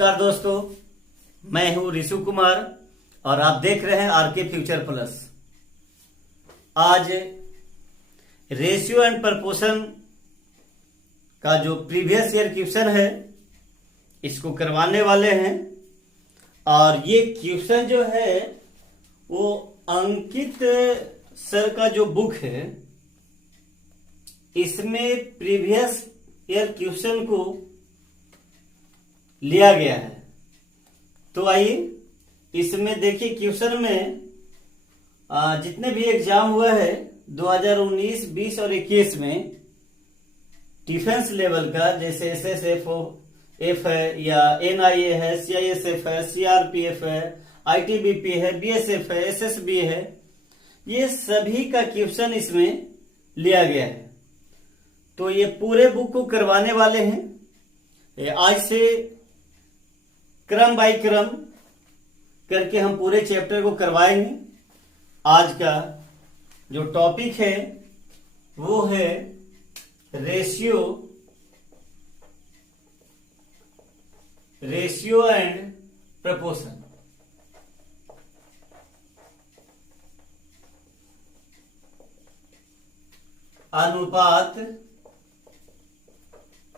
नमस्कार दोस्तों, मैं हूं ऋषु कुमार और आप देख रहे हैं आरके फ्यूचर प्लस। आज रेशियो एंड प्रपोर्शन का जो प्रीवियस ईयर क्वेश्चन है इसको करवाने वाले हैं। और ये क्वेश्चन जो है वो अंकित सर का जो बुक है इसमें प्रीवियस ईयर क्वेश्चन को लिया गया है। तो आइए इसमें देखिए, क्वेश्चन में जितने भी एग्जाम हुआ है 2019, 20 और 21 में डिफेंस लेवल का, जैसे SSF है या NIA है, CISF है, CRPF है, ITBP है, BSF है, SSB है, ये सभी का क्वेश्चन इसमें लिया गया है। तो ये पूरे बुक को करवाने वाले हैं। आज से क्रम बाय क्रम करके हम पूरे चैप्टर को करवाएंगे। आज का जो टॉपिक है वो है रेशियो एंड प्रपोर्शन। अनुपात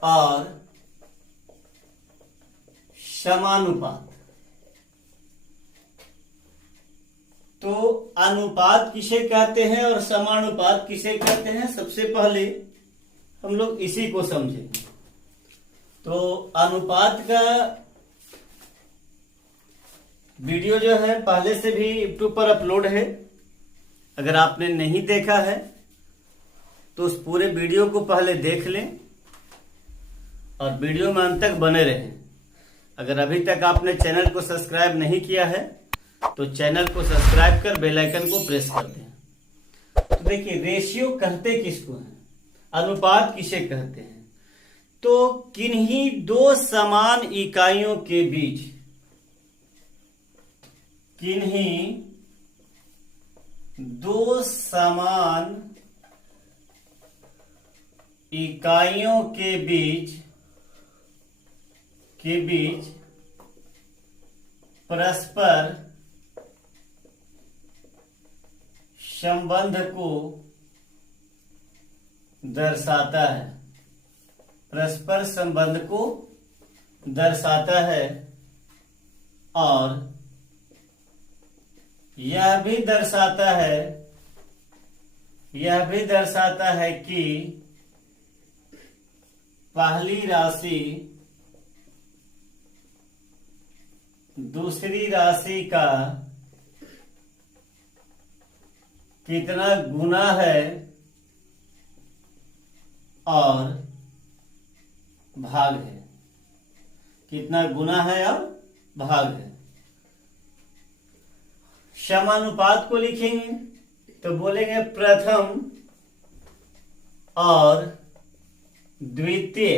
और समानुपात। तो अनुपात किसे कहते हैं और समानुपात किसे कहते हैं, सबसे पहले हम लोग इसी को समझेंगे। तो अनुपात का वीडियो जो है पहले से भी यूट्यूब पर अपलोड है। अगर आपने नहीं देखा है तो उस पूरे वीडियो को पहले देख लें और वीडियो में अंत तक बने रहें। अगर अभी तक आपने चैनल को सब्सक्राइब नहीं किया है तो चैनल को सब्सक्राइब कर बेल आइकन को प्रेस कर दें। तो देखिए, रेशियो कहते किसको हैं, अनुपात किसे कहते हैं, तो किन्हीं दो समान इकाइयों के बीच, किन्हीं दो समान इकाइयों के बीच परस्पर संबंध को दर्शाता है, परस्पर संबंध को दर्शाता है। और यह भी दर्शाता है कि पहली राशि दूसरी राशि का कितना गुना है और भाग है, कितना गुना है और भाग है। समानुपात को लिखेंगे तो बोलेंगे प्रथम और द्वितीय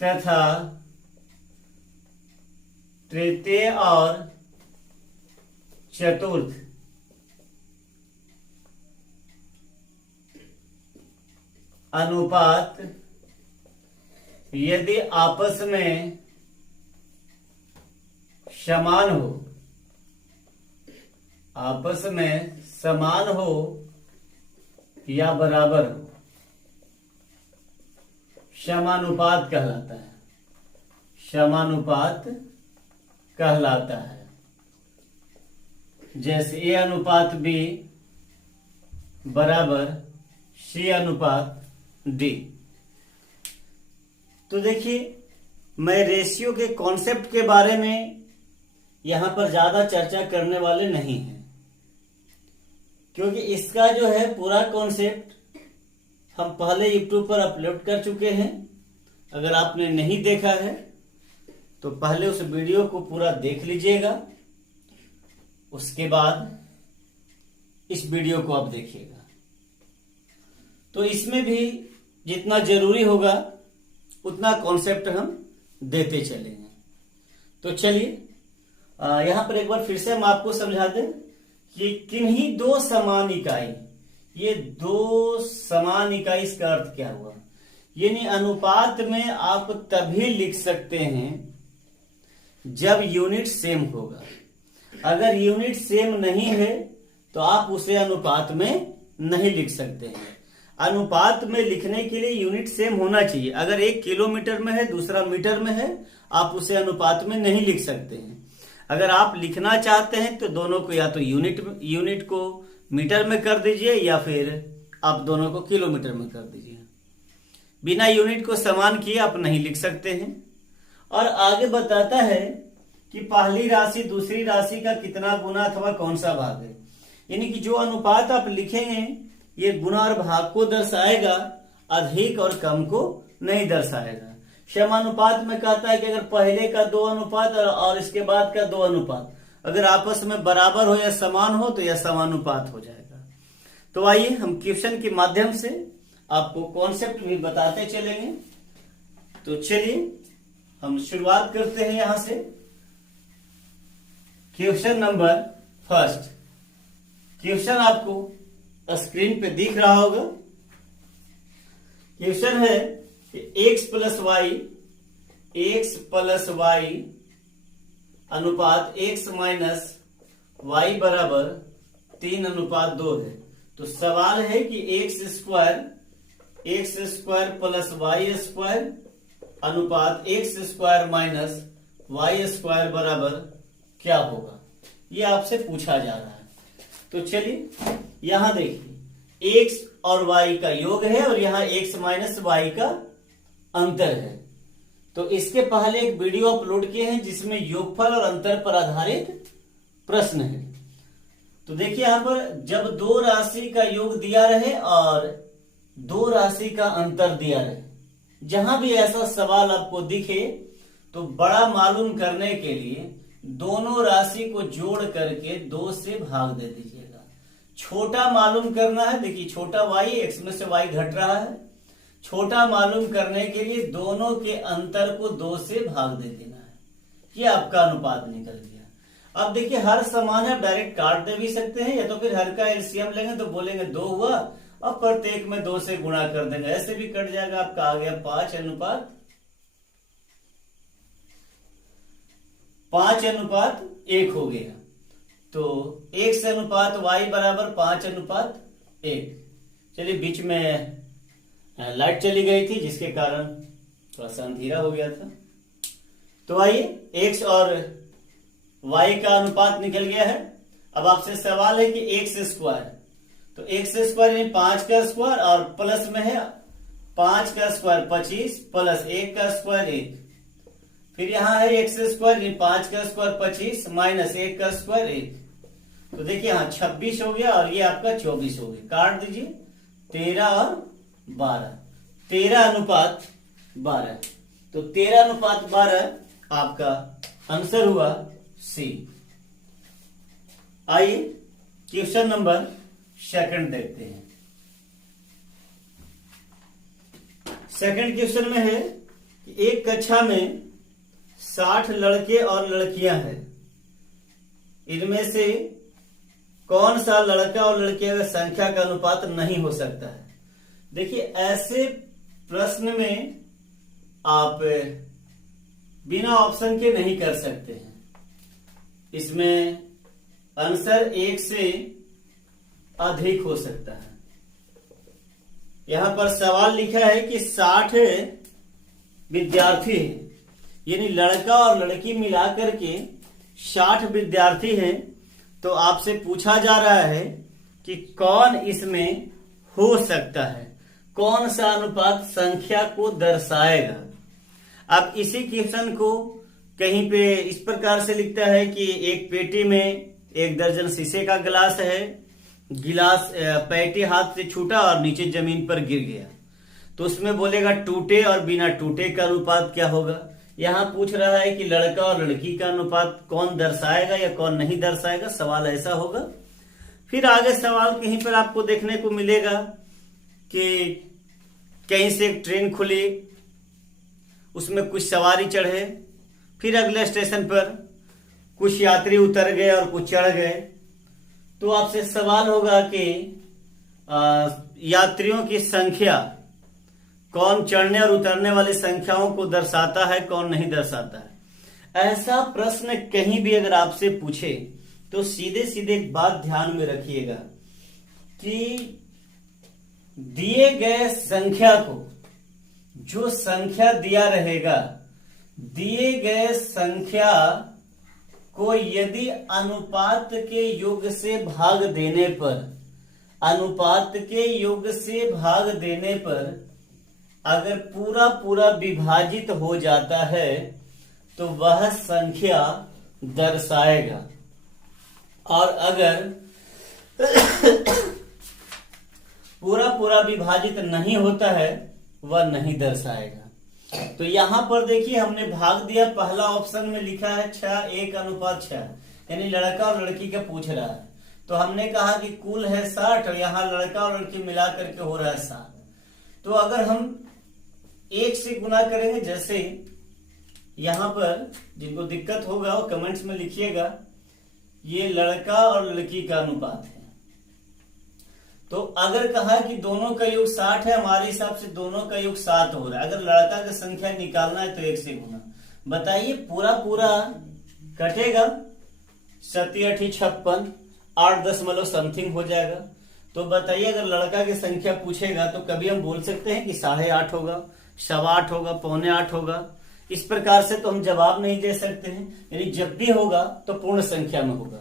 तथा तृतीय और चतुर्थ अनुपात यदि आपस में समान हो, आपस में समान हो या बराबर हो, समानुपात कहलाता है, समानुपात कहलाता है। जैसे A अनुपात B बराबर C अनुपात D। तो देखिए, मैं रेशियो के कॉन्सेप्ट के बारे में यहां पर ज्यादा चर्चा करने वाले नहीं हैं, क्योंकि इसका जो है पूरा कॉन्सेप्ट हम पहले यूट्यूब पर अपलोड कर चुके हैं। अगर आपने नहीं देखा है तो पहले उस वीडियो को पूरा देख लीजिएगा, उसके बाद इस वीडियो को आप देखिएगा। तो इसमें भी जितना जरूरी होगा उतना कॉन्सेप्ट हम देते चलेंगे। तो चलिए यहां पर एक बार फिर से हम आपको समझा दें कि किन्हीं दो समान इकाई, ये दो समान इकाई, इसका अर्थ क्या हुआ यानी अनुपात में आप तभी लिख सकते हैं जब यूनिट सेम होगा। अगर यूनिट सेम नहीं है तो आप उसे अनुपात में नहीं लिख सकते हैं। अनुपात में लिखने के लिए यूनिट सेम होना चाहिए। अगर एक किलोमीटर में है दूसरा मीटर में है, आप उसे अनुपात में नहीं लिख सकते हैं। अगर आप लिखना चाहते हैं तो दोनों को या तो यूनिट को मीटर में कर दीजिए या फिर आप दोनों को किलोमीटर में कर दीजिए। बिना यूनिट को समान किए आप नहीं लिख सकते हैं। और आगे बताता है कि पहली राशि दूसरी राशि का कितना गुना अथवा कौन सा भाग है। यानी कि जो अनुपात आप लिखेंगे ये गुना और भाग को दर्शाएगा, अधिक और कम को नहीं दर्शाएगा। समानुपात में कहता है कि अगर पहले का 2 अनुपात और इसके बाद का 2 अनुपात अगर आपस में बराबर हो या समान हो तो यह समानुपात हो जाएगा। तो आइए हम क्वेश्चन के माध्यम से आपको कॉन्सेप्ट भी बताते चलेंगे। तो चलिए हम शुरुआत करते हैं यहां से। Question number first. क्वेश्चन आपको स्क्रीन पे दिख रहा होगा। क्वेश्चन है कि x प्लस वाई अनुपात x माइनस वाई बराबर 3:2 है। तो सवाल है कि x square plus y square अनुपात x square minus y square बराबर क्या होगा, ये आपसे पूछा जा रहा है। तो चलिए यहां देखिए x और y का योग है और यहां x माइनस वाई का अंतर है। तो इसके पहले एक वीडियो अपलोड किए हैं जिसमें योगफल और अंतर पर आधारित प्रश्न है। तो देखिए यहां पर जब 2 राशि का योग दिया रहे और 2 राशि का अंतर दिया रहे, जहां भी ऐसा सवाल आपको दिखे तो बड़ा मालूम करने के लिए दोनों राशि को जोड़ करके 2 से भाग दे दीजिएगा। छोटा मालूम करना है, देखिए छोटा y, x में से y घट रहा है। छोटा मालूम करने के लिए दोनों के अंतर को 2 से भाग दे देना है। ये आपका अनुपात निकल गया। अब देखिए हर समान है, डायरेक्ट काट दे भी सकते हैं या तो फिर हर का एलसीएम लेंगे तो बोलेंगे 2 हुआ और प्रत्येक में 2 से गुणा कर देंगे, ऐसे भी कट जाएगा। आपका आ गया 5:1 हो गया। तो x अनुपात y बराबर 5:1। चलिए बीच में लाइट चली गई थी जिसके कारण थोड़ा सा अंधेरा हो गया था। तो आइए x और y का अनुपात निकल गया है। अब आपसे सवाल है कि x स्क्वायर, तो x स्क्वायर यानी 5 का स्क्वायर और प्लस में है 5 का स्क्वायर 25 प्लस 1 का स्क्वायर 1। फिर यहां है x स्क्वायर यानी 5 का स्क्वायर 25 माइनस 1 का स्क्वायर 1। तो देखिए यहां 26 हो गया और ये आपका 24 हो गया। काट दीजिए 13 और 12, 13:12। तो 13:12 आपका आंसर हुआ सी। आइए क्वेश्चन नंबर सेकंड देखते हैं। सेकंड क्वेश्चन में है कि एक कक्षा में 60 लड़के और लड़कियां हैं। इनमें से कौन सा लड़का और लड़कियों की संख्या का अनुपात नहीं हो सकता है। देखिए ऐसे प्रश्न में आप बिना ऑप्शन के नहीं कर सकते हैं। इसमें आंसर 1 से अधिक हो सकता है। यहां पर सवाल लिखा है कि 60 विद्यार्थी हैं, यानी लड़का और लड़की मिलाकर के 60 विद्यार्थी हैं। तो आपसे पूछा जा रहा है कि कौन इसमें हो सकता है, कौन सा अनुपात संख्या को दर्शाएगा। अब इसी क्वेश्चन को कहीं पे इस प्रकार से लिखता है कि एक पेटी में 1 दर्जन शीशे का गिलास है, गिलास पेटी हाथ से छूटा और नीचे जमीन पर गिर गया। तो उसमें बोलेगा टूटे और बिना टूटे का अनुपात क्या होगा। यहां पूछ रहा है कि लड़का और लड़की का अनुपात कौन दर्शाएगा या कौन नहीं दर्शाएगा, सवाल ऐसा होगा। फिर आगे सवाल कहीं पर आपको देखने को मिलेगा कि कहीं से एक ट्रेन खुली, उसमें कुछ सवारी चढ़े, फिर अगले स्टेशन पर कुछ यात्री उतर गए और कुछ चढ़ गए। तो आपसे सवाल होगा कि यात्रियों की संख्या कौन चढ़ने और उतरने वाली संख्याओं को दर्शाता है, कौन नहीं दर्शाता है। ऐसा प्रश्न कहीं भी अगर आपसे पूछे तो सीधे सीधे एक बात ध्यान में रखिएगा कि दिए गए संख्या को, जो संख्या दिया रहेगा, दिए गए संख्या को यदि अनुपात के योग से भाग देने पर, अनुपात के योग से भाग देने पर अगर पूरा पूरा विभाजित हो जाता है तो वह संख्या दर्शाएगा, और अगर पूरा पूरा विभाजित नहीं होता है वह नहीं दर्शाएगा। तो यहां पर देखिए हमने भाग दिया, पहला ऑप्शन में लिखा है 6:1:6, यानी लड़का और लड़की का पूछ रहा है। तो हमने कहा कि कुल है 60 और यहाँ लड़का और लड़की मिला करके हो रहा है 60। तो अगर हम 1 से गुना करेंगे, जैसे यहां पर जिनको दिक्कत होगा वो कमेंट्स में लिखिएगा, ये लड़का और लड़की का अनुपात है। तो अगर कहा कि दोनों का योग 60 है, हमारे हिसाब से दोनों का योग 7 हो रहा है। अगर लड़का का संख्या निकालना है तो 1 से गुना। बताइए पूरा पूरा कटेगा, 7×8 = 56, 8 हो जाएगा। तो बताइए अगर लड़का की संख्या पूछेगा तो कभी हम बोल सकते हैं कि 8.5 होगा, 8.25 होगा, 7.25 होगा। इस प्रकार से तो हम जवाब नहीं दे सकते हैं, यानी जब भी होगा तो पूर्ण संख्या में होगा।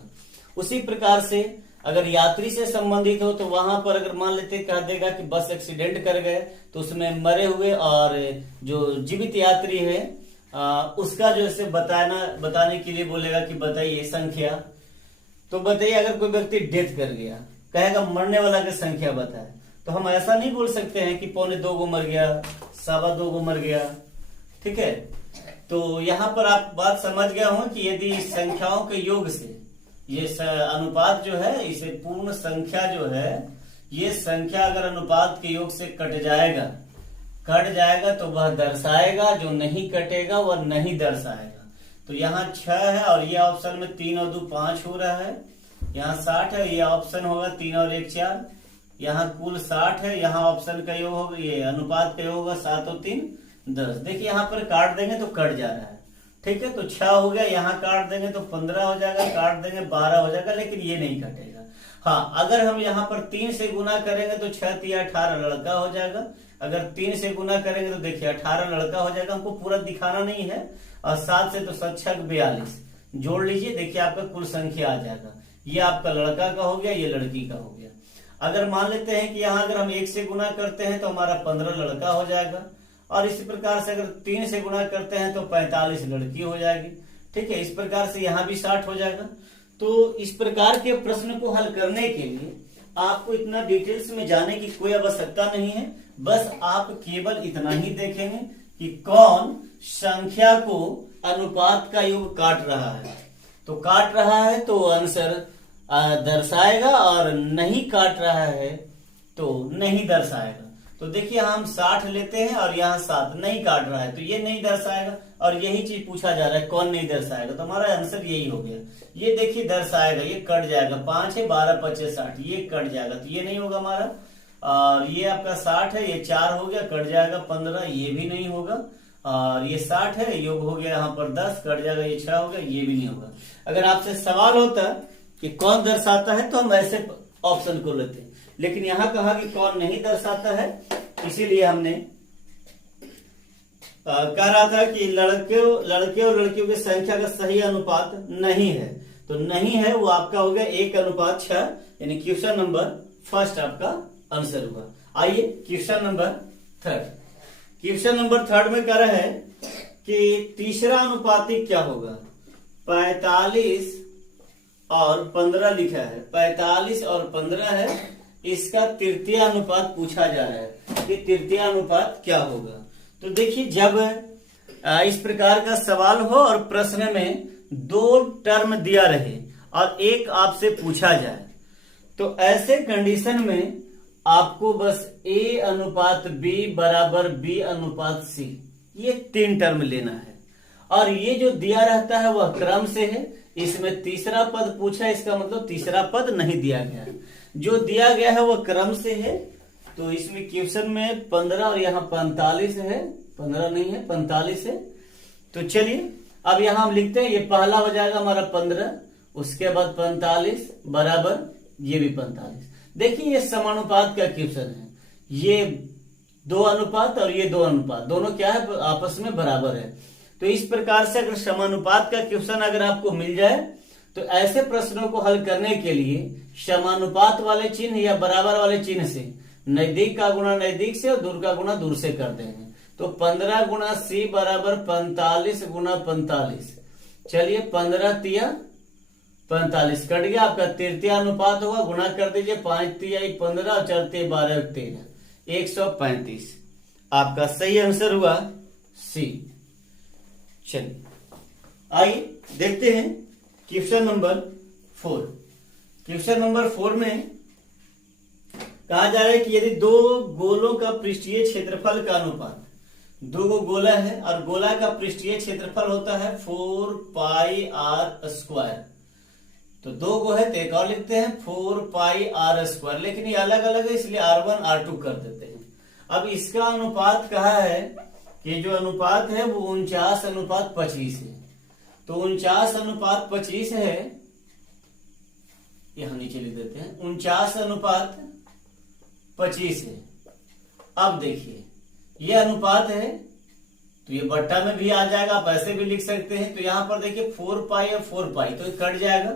उसी प्रकार से अगर यात्री से संबंधित हो तो वहां पर अगर मान लेते कह देगा कि बस एक्सीडेंट कर गए तो उसमें मरे हुए और जो जीवित यात्री है उसका जो है बताने के लिए बोलेगा कि बताइए संख्या। तो बताइए अगर कोई व्यक्ति डेथ कर गया, कहेगा मरने वाला की संख्या बताए, तो हम ऐसा नहीं बोल सकते हैं कि 2.25 गो मर गया, 2.25 गो मर गया। ठीक है, तो यहाँ पर आप बात समझ गए हो कि यदि संख्याओं के योग से ये अनुपात जो है, इसे पूर्ण संख्या जो है, ये संख्या अगर अनुपात के योग से कट जाएगा तो वह दर्शाएगा, जो नहीं कटेगा वह नहीं दर्शाएगा। तो यहाँ 6 है और ये ऑप्शन में 3 और 2 5 हो रहा है। यहाँ 60 है, ये ऑप्शन होगा 3 और 1 4। यहाँ कुल 60 है, यहाँ ऑप्शन का योग होगा, ये अनुपात का योग होगा 7 और 3 10। देखिए यहाँ पर काट देंगे तो कट जा रहा है। ठीक है, तो 6 हो गया, यहाँ काट देंगे तो 15 हो जाएगा, काट देंगे 12 हो जाएगा, लेकिन ये नहीं कटेगा। हाँ, अगर हम यहाँ पर 3 से गुना करेंगे तो 6 3 18 लड़का हो जाएगा। अगर 3 से गुना करेंगे तो देखिए 18 लड़का हो जाएगा। हमको पूरा दिखाना नहीं है। और 7 से तो 7 6 42 जोड़ लीजिए, देखिए आपका कुल संख्या आ जाएगा। ये आपका लड़का का हो गया, ये लड़की का हो गया। अगर मान लेते हैं कि यहाँ अगर हम 1 से गुना करते हैं तो हमारा 15 लड़का हो जाएगा, और इसी प्रकार से अगर 3 से गुना करते हैं तो 45 लड़की हो जाएगी। ठीक है, इस प्रकार से यहाँ भी 60 हो जाएगा। तो इस प्रकार के प्रश्न को हल करने के लिए आपको इतना डिटेल्स में जाने की कोई आवश्यकता नहीं है। बस आप केवल इतना ही देखेंगे कि कौन संख्या को अनुपात का योग काट रहा है। तो काट रहा है तो आंसर दर्शाएगा, और नहीं काट रहा है तो नहीं दर्शाएगा। तो देखिए हम 60 लेते हैं और यहाँ 7 नहीं काट रहा है तो ये नहीं दर्शाएगा, और यही चीज पूछा जा रहा है कौन नहीं दर्शाएगा। तो हमारा आंसर यही हो गया। ये देखिए दर्शाएगा, ये कट जाएगा, 5 है 12 25 60, ये कट जाएगा तो ये नहीं होगा हमारा। और ये आपका 60 है, ये 4 हो गया, कट जाएगा 15, ये भी नहीं होगा। और ये 60 है, योग हो गया यहाँ पर 10, कट जाएगा, ये 6 हो गया, ये भी नहीं होगा। अगर आपसे सवाल होता कि कौन दर्शाता है तो हम ऐसे ऑप्शन को लेते हैं, लेकिन यहाँ कहा कि कौन नहीं दर्शाता है, इसीलिए हमने कह रहा था कि लड़के और लड़कियों की संख्या का सही अनुपात नहीं है। तो नहीं है वो आपका हो गया 1:6, यानी क्वेश्चन नंबर फर्स्ट आपका आंसर हुआ। आइए question number third. Question number third में कह रहा है कि तीसरा अनुपातिक क्या होगा। 45 और 15 लिखा है, 45 और 15 है, इसका तृतीय अनुपात पूछा जा रहा है कि तृतीय अनुपात क्या होगा। तो देखिए जब इस प्रकार का सवाल हो और प्रश्न में 2 टर्म दिया रहे और एक आपसे पूछा जाए, तो ऐसे कंडीशन में आपको बस A/B बराबर B/C, ये 3 टर्म लेना है। और ये जो दिया रहता है वह क्रम से है। इसमें तीसरा पद पूछा, इसका मतलब तीसरा पद नहीं दिया गया है। जो दिया गया है वह क्रम से है, तो इसमें क्वेश्चन में 15 और यहाँ 45 है, 15 नहीं है 45 है। तो चलिए अब यहाँ हम लिखते हैं, ये पहला हो जाएगा हमारा 15, उसके बाद 45 बराबर ये भी 45। देखिए ये समानुपात का क्वेश्चन है, ये 2 अनुपात और ये 2 अनुपात दोनों क्या है, आपस में बराबर है। तो इस प्रकार से अगर समानुपात का क्वेश्चन अगर आपको मिल जाए तो ऐसे प्रश्नों को हल करने के लिए समानुपात वाले चिन्ह या बराबर वाले चिन्ह से नजदीक का गुणा नजदीक से और दूर का गुणा दूर से कर देंगे। तो 15 गुणा सी बराबर 45 गुणा 45। चलिए 15 तिया 45 कट गया, आपका तृतीय अनुपात होगा, गुणा कर दीजिए, 5 तिया 15 और 4 तिया 12 13 135। आपका सही आंसर हुआ सी। चलिए आइए देखते हैं क्वेश्चन नंबर 4। क्वेश्चन नंबर 4 में कहा जा रहा है कि यदि 2 गोलों का पृष्ठीय क्षेत्रफल का अनुपात, 2 गोला है और गोला का पृष्ठीय क्षेत्रफल होता है 4 पाई आर स्क्वायर। तो 2 गो है तो एक और लिखते हैं 4 पाई आर स्क्वायर, लेकिन ये अलग अलग है इसलिए R1 R2 कर देते हैं। अब इसका अनुपात कहा है कि जो अनुपात है वो 49:25 है। तो 49:25 है, यहां नीचे लिख देते हैं 49:25 है। अब देखिए ये अनुपात है तो ये बट्टा में भी आ जाएगा, आप ऐसे भी लिख सकते हैं। तो यहां पर देखिए 4 पाई और 4 पाई तो ये कट जाएगा।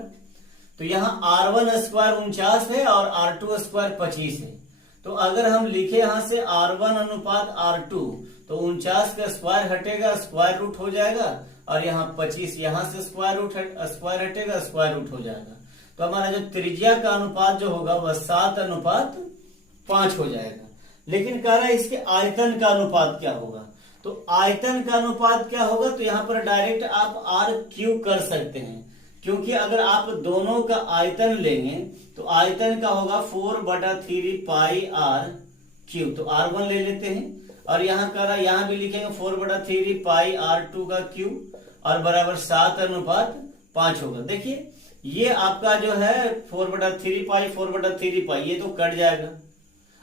तो यहाँ R1 स्क्वायर 49 है और R2 स्क्वायर 25 है। तो अगर हम लिखे यहां से R1 अनुपात R2 तो 49 का स्क्वायर हटेगा, स्क्वायर रूट हो जाएगा, और यहाँ 25 यहां से स्क्वायर हटेगा, स्क्वायर रूट हो जाएगा। तो हमारा जो त्रिज्या का अनुपात जो होगा वह 7:5 हो जाएगा। लेकिन कह रहा है इसके आयतन का अनुपात क्या होगा। तो आयतन का अनुपात क्या होगा, तो यहाँ पर डायरेक्ट आप R³ कर सकते हैं, क्योंकि अगर आप दोनों का आयतन लेंगे तो आयतन का होगा 4/3 पाई R³। तो R1 ले लेते हैं और यहाँ कह रहा है यहाँ भी लिखेंगे 4/3 पाई R2 का क्यूब और बराबर 7:5 होगा। देखिए ये आपका जो है 4/3 पाई 4/3 पाई ये तो कट जाएगा।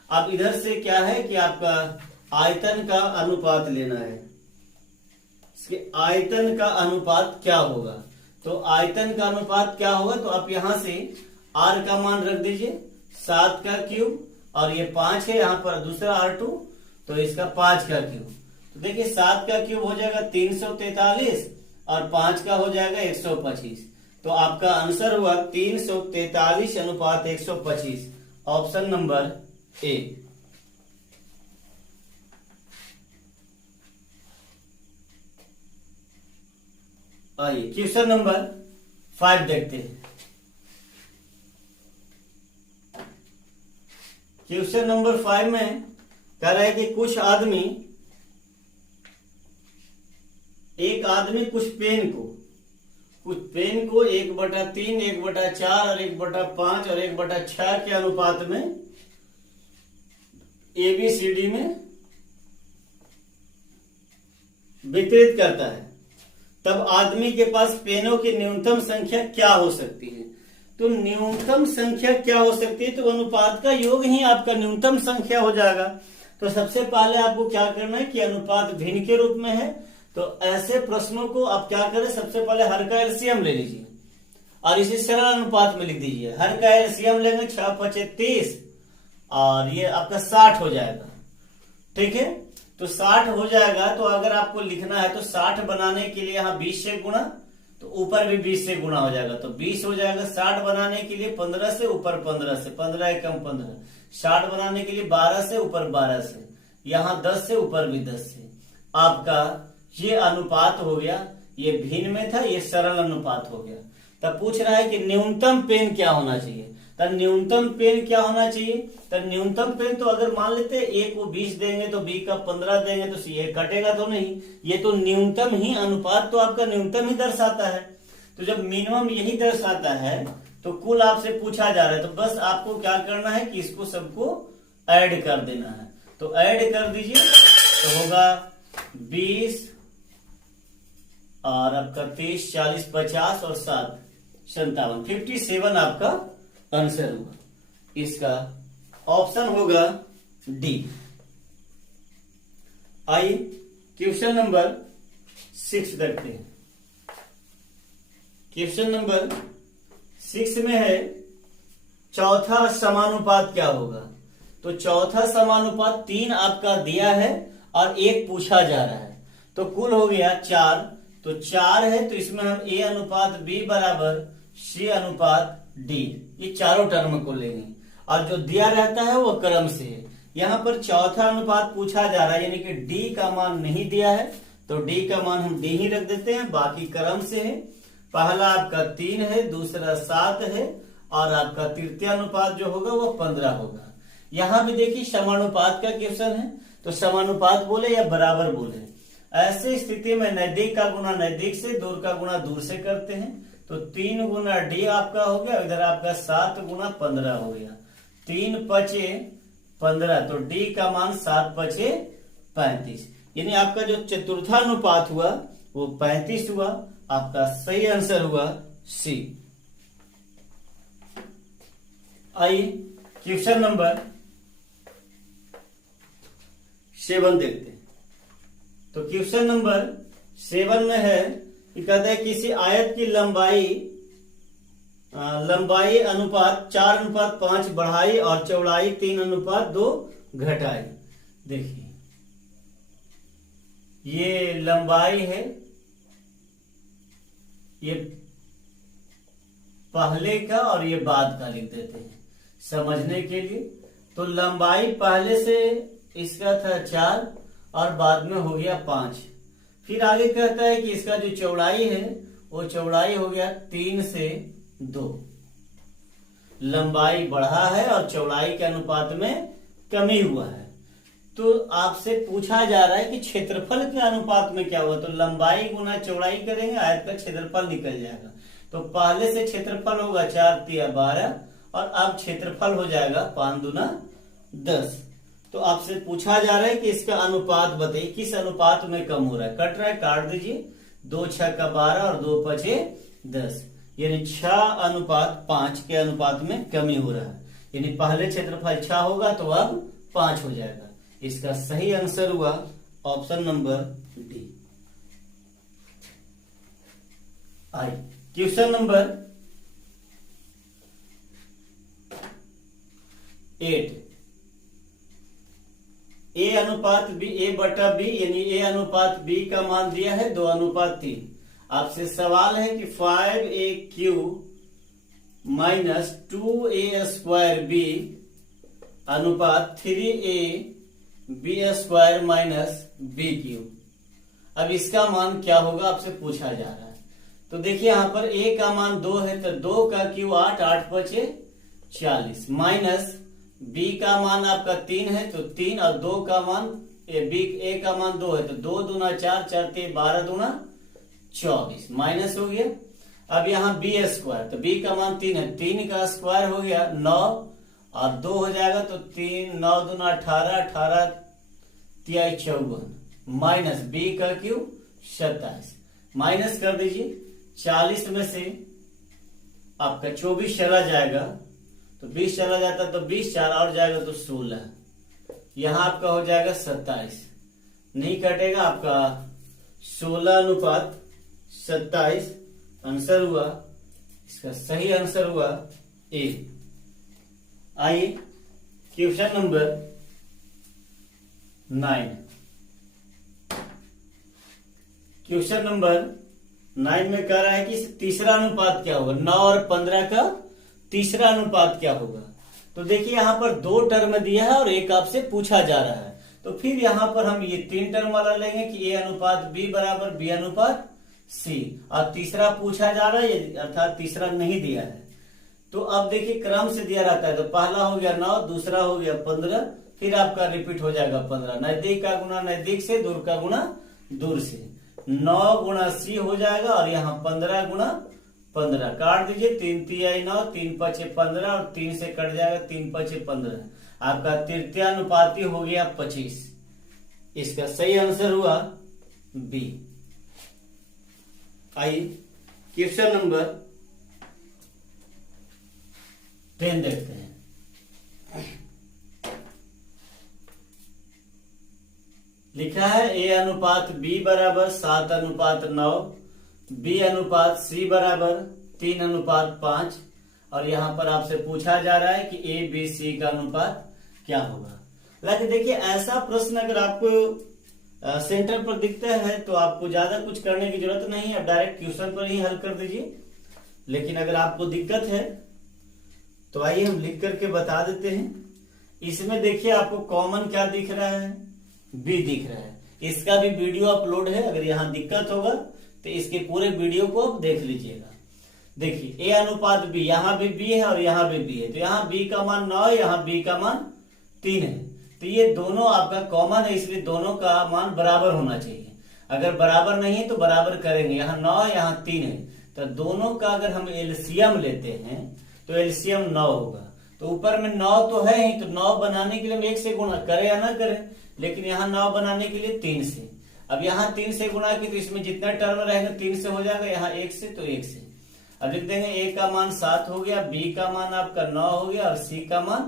अब इधर से क्या है कि आपका आयतन का अनुपात लेना है, इसके आयतन का अनुपात क्या होगा। तो आयतन का अनुपात क्या होगा, तो आप यहां से R का मान रख दीजिए 7 का क्यूब और ये 5 है, यहां पर दूसरा R2 तो इसका 5 का क्यूब। तो देखिए 7 का क्यूब हो जाएगा 343 और 5 का हो जाएगा 125। तो आपका आंसर हुआ 343:125, ऑप्शन नंबर ए। आइए क्वेश्चन नंबर 5 देखते हैं। क्वेश्चन नंबर 5 में कह रहा है कि एक आदमी कुछ पेन को 1/3, 1/4 और 1/5 और 1/6 के अनुपात में ABCD में वितरित करता है, तब आदमी के पास पेनों की न्यूनतम संख्या क्या हो सकती है। तो न्यूनतम संख्या क्या हो सकती है, तो अनुपात का योग ही आपका न्यूनतम संख्या हो जाएगा। तो सबसे पहले आपको क्या करना है कि अनुपात भिन्न के रूप में है, तो ऐसे प्रश्नों को आप क्या करें, सबसे पहले हर का एलसीएम ले लीजिए और इसे सरल अनुपात में लिख दीजिए। हर का एलसीएम लेंगे 6×5 = 30 और ये आपका 60 हो जाएगा। ठीक है, तो 60 हो जाएगा। तो अगर आपको लिखना है तो 60 बनाने के लिए यहाँ 20 से गुणा, तो ऊपर भी 20 से गुणा हो जाएगा, तो 20 हो जाएगा। 60 बनाने के लिए 15 से, ऊपर 15 से, 15 एकम 15। 60 बनाने के लिए 12 से, ऊपर 12 से, यहाँ 10 से, ऊपर भी 10 से। आपका ये अनुपात हो गया, ये भिन्न में था, ये सरल अनुपात हो गया। तब पूछ रहा है कि न्यूनतम पेन क्या होना चाहिए। तब न्यूनतम पेन क्या होना चाहिए, तब न्यूनतम पेन तो अगर मान लेते A को 20 देंगे तो B का 15 देंगे तो ये कटेगा तो नहीं, ये तो न्यूनतम ही अनुपात तो आपका न्यूनतम ही दर्शाता है। तो जब मिनिमम यही दर्शाता है तो कुल आपसे पूछा जा रहा है, तो बस आपको क्या करना है कि इसको सबको ऐड कर देना है। तो ऐड कर दीजिए तो होगा 20 और आपका 30, 40, 50 और 7 57, 57 आपका आंसर होगा। इसका ऑप्शन होगा डी। आइए क्वेश्चन नंबर 6 देखते हैं। क्वेश्चन नंबर 6 में है चौथा समानुपात क्या होगा। तो चौथा समानुपात 3 आपका दिया है और 1 पूछा जा रहा है, तो कुल हो गया 4। तो 4 है तो इसमें हम ए अनुपात बी बराबर सी अनुपात डी, ये चारों टर्म को लेंगे और जो दिया रहता है वो क्रम से है। यहाँ पर चौथा अनुपात पूछा जा रहा है, यानी कि डी का मान नहीं दिया है तो डी का मान हम डी ही रख देते हैं, बाकी क्रम से है। पहला आपका 3 है, दूसरा 7 है और आपका तृतीय अनुपात जो होगा वो 15 होगा। यहाँ भी देखिए समानुपात का क्वेश्चन है, तो समानुपात बोले या बराबर बोले, ऐसे स्थिति में नजदीक का गुना नजदीक से, दूर का गुना दूर से करते हैं। तो 3 गुना डी आपका हो गया, इधर आपका 7 गुना 15 हो गया। 3 पचे 15, तो डी का मान 7 पचे 35, यानी आपका जो चतुर्थानुपात हुआ वो 35 हुआ। आपका सही आंसर हुआ सी। आइए क्वेश्चन नंबर 7 देखते हैं। तो क्वेश्चन नंबर 7 में है कि कहते हैं किसी आयत की लंबाई अनुपात 4:5 बढ़ाई और चौड़ाई 3:2 घटाई। देखिए ये लंबाई है, ये पहले का और ये बाद का लिख देते हैं समझने के लिए। तो लंबाई पहले से इसका था 4 और बाद में हो गया 5। फिर आगे कहता है कि इसका जो चौड़ाई है वो चौड़ाई हो गया 3 से 2। लंबाई बढ़ा है और चौड़ाई के अनुपात में कमी हुआ है। तो आपसे पूछा जा रहा है कि क्षेत्रफल के अनुपात में क्या हुआ। तो लंबाई गुना चौड़ाई करेंगे, आयत का क्षेत्रफल निकल जाएगा। तो पहले से क्षेत्रफल होगा 4 × 12 और अब क्षेत्रफल हो जाएगा 5 दूना 10। तो आपसे पूछा जा रहा है कि इसका अनुपात बताइए, किस अनुपात में कम हो रहा है। कट रहा है, काट दीजिए। 2 × 6 = 12 और 2 × 5 = 10, यानी 6:5 के अनुपात में कमी हो रहा है। यानी पहले क्षेत्रफल 6 होगा तो अब 5 हो जाएगा। इसका सही आंसर हुआ ऑप्शन नंबर डी। आई क्वेश्चन नंबर 8। ए अनुपात बी, ए बटा बी, यानी ए अनुपात बी का मान दिया है 2:3। आपसे सवाल है कि 5AQ - 2A² अनुपात 3AB² - BQ। अब इसका मान क्या होगा आपसे पूछा जा रहा है। तो देखिए यहाँ पर ए का मान 2 है तो 2 का क्यू 8, 8 पचे 40, माइनस बी का मान आपका 3 है तो 3 और 2 का मान ए का मान 2 है तो 2 दूना 4, 4 × 12 दूना 24, माइनस हो गया। अब यहाँ B², तो बी का मान 3 है, 3 का स्क्वायर हो गया 9 और 2 हो जाएगा तो 3, 9 दूना 18, 18 × 3 = 54, माइनस बी का क्यू 27, माइनस कर दीजिए। 40 में से आपका 24 चला जाएगा तो 20 चला जाता तो 20, 4 और जाएगा तो 16, यहां आपका हो जाएगा 27, नहीं कटेगा आपका 16:27 आंसर हुआ। इसका सही आंसर हुआ ए। आइए क्वेश्चन नंबर 9। क्वेश्चन नंबर 9 में कह रहा है कि तीसरा अनुपात क्या होगा। 9 और 15 का तीसरा अनुपात क्या होगा। तो देखिए यहाँ पर 2 टर्म दिया है और एक आपसे पूछा जा रहा है। तो फिर यहाँ पर हम ये 3 टर्म वाला लेंगे कि ए अनुपात बी बराबर बी अनुपात सी, और तीसरा पूछा जा रहा है अर्थात तीसरा नहीं दिया है। तो अब देखिए क्रम से दिया रहता है, तो पहला हो गया 9, दूसरा हो गया 15, फिर आपका रिपीट हो जाएगा 15। नजदीक का गुना नजदीक से, दूर का गुना दूर से। 9 गुना सी हो जाएगा और यहाँ 15 गुना 15, काट दीजिए। 3 × 9, 3 × 5 = 15 और 3 से कट जाएगा, 3 × 5 = 15। आपका तृतीय अनुपाती हो गया 25। इसका सही आंसर हुआ बी। आइए क्वेश्चन नंबर 10 देखते हैं। अनुपात बी बराबर 7:9, बी अनुपात सी बराबर 3:5, और यहाँ पर आपसे पूछा जा रहा है कि ए बी सी का अनुपात क्या होगा। लेकिन देखिए, ऐसा प्रश्न अगर आपको सेंटर पर दिखता है तो आपको ज्यादा कुछ करने की जरूरत नहीं है, आप डायरेक्ट क्वेश्चन पर ही हल कर दीजिए। लेकिन अगर आपको दिक्कत है तो आइए हम लिख करके बता देते हैं। इसमें देखिए, आपको कॉमन क्या दिख रहा है, बी दिख रहा है। इसका भी वीडियो अपलोड है, अगर यहाँ दिक्कत होगा तो इसके पूरे वीडियो को आप देख लीजिएगा। देखिए, ए अनुपात बी, यहाँ भी बी है और यहाँ भी बी है, तो यहाँ बी का मान 9 है, यहाँ बी का मान 3 है, तो ये दोनों आपका कॉमन है, इसलिए दोनों का मान बराबर होना चाहिए। अगर बराबर नहीं है तो बराबर करेंगे, यहाँ 9 है, यहाँ 3 है, तो दोनों का अगर हम एलसीएम लेते हैं तो एलसीएम 9 होगा। तो ऊपर में 9 तो है ही, तो 9 बनाने के लिए हम 1 से गुणा करें या ना करें, लेकिन यहाँ 9 बनाने के लिए 3 से। अब यहाँ 3 से गुणा की तो इसमें जितना टर्म रहेगा 3 से हो जाएगा, यहाँ 1 से तो 1 से। अब लिख देंगे ए का मान 7 हो गया, बी का मान आपका 9 हो गया और सी का मान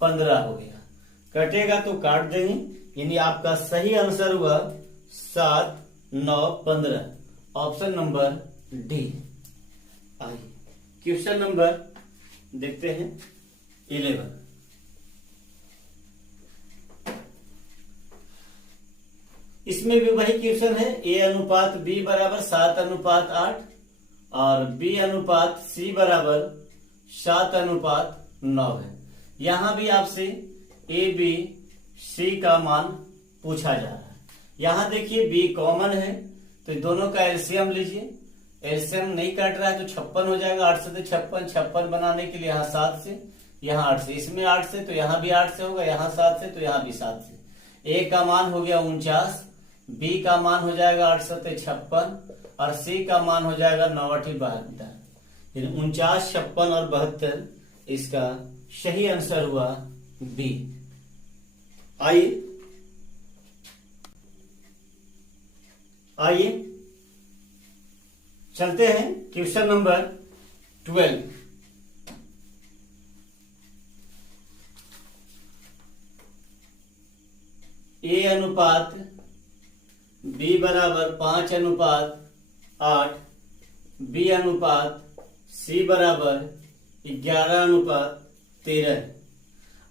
15 हो गया। कटेगा तो काट देंगे, यानी आपका सही आंसर हुआ 7, 9, 15, ऑप्शन नंबर डी। आइए क्वेश्चन नंबर देखते हैं 11। इसमें भी वही क्वेश्चन है, ए अनुपात बी बराबर 7:8 और बी अनुपात सी बराबर 7:9 है। यहां भी आपसे ए बी सी का मान पूछा जा रहा है। यहां देखिए बी कॉमन है, तो दोनों का एलसीएम लीजिए। एलसीएम नहीं काट रहा है तो 56 हो जाएगा, 8 से तो 56, 56 बनाने के लिए यहाँ 7 से, यहाँ 8 से, इसमें 8 से तो यहाँ भी 8 से होगा, यहाँ 7 से तो यहाँ भी 7 से। ए का मान हो गया 49, बी का मान हो जाएगा 8 से 56 और सी का मान हो जाएगा 9 8 72। 49, 56 और 72 इसका सही आंसर हुआ बी। आइए चलते हैं क्वेश्चन नंबर 12। ए अनुपात बी बराबर 5:8, बी अनुपात सी बराबर 11:13।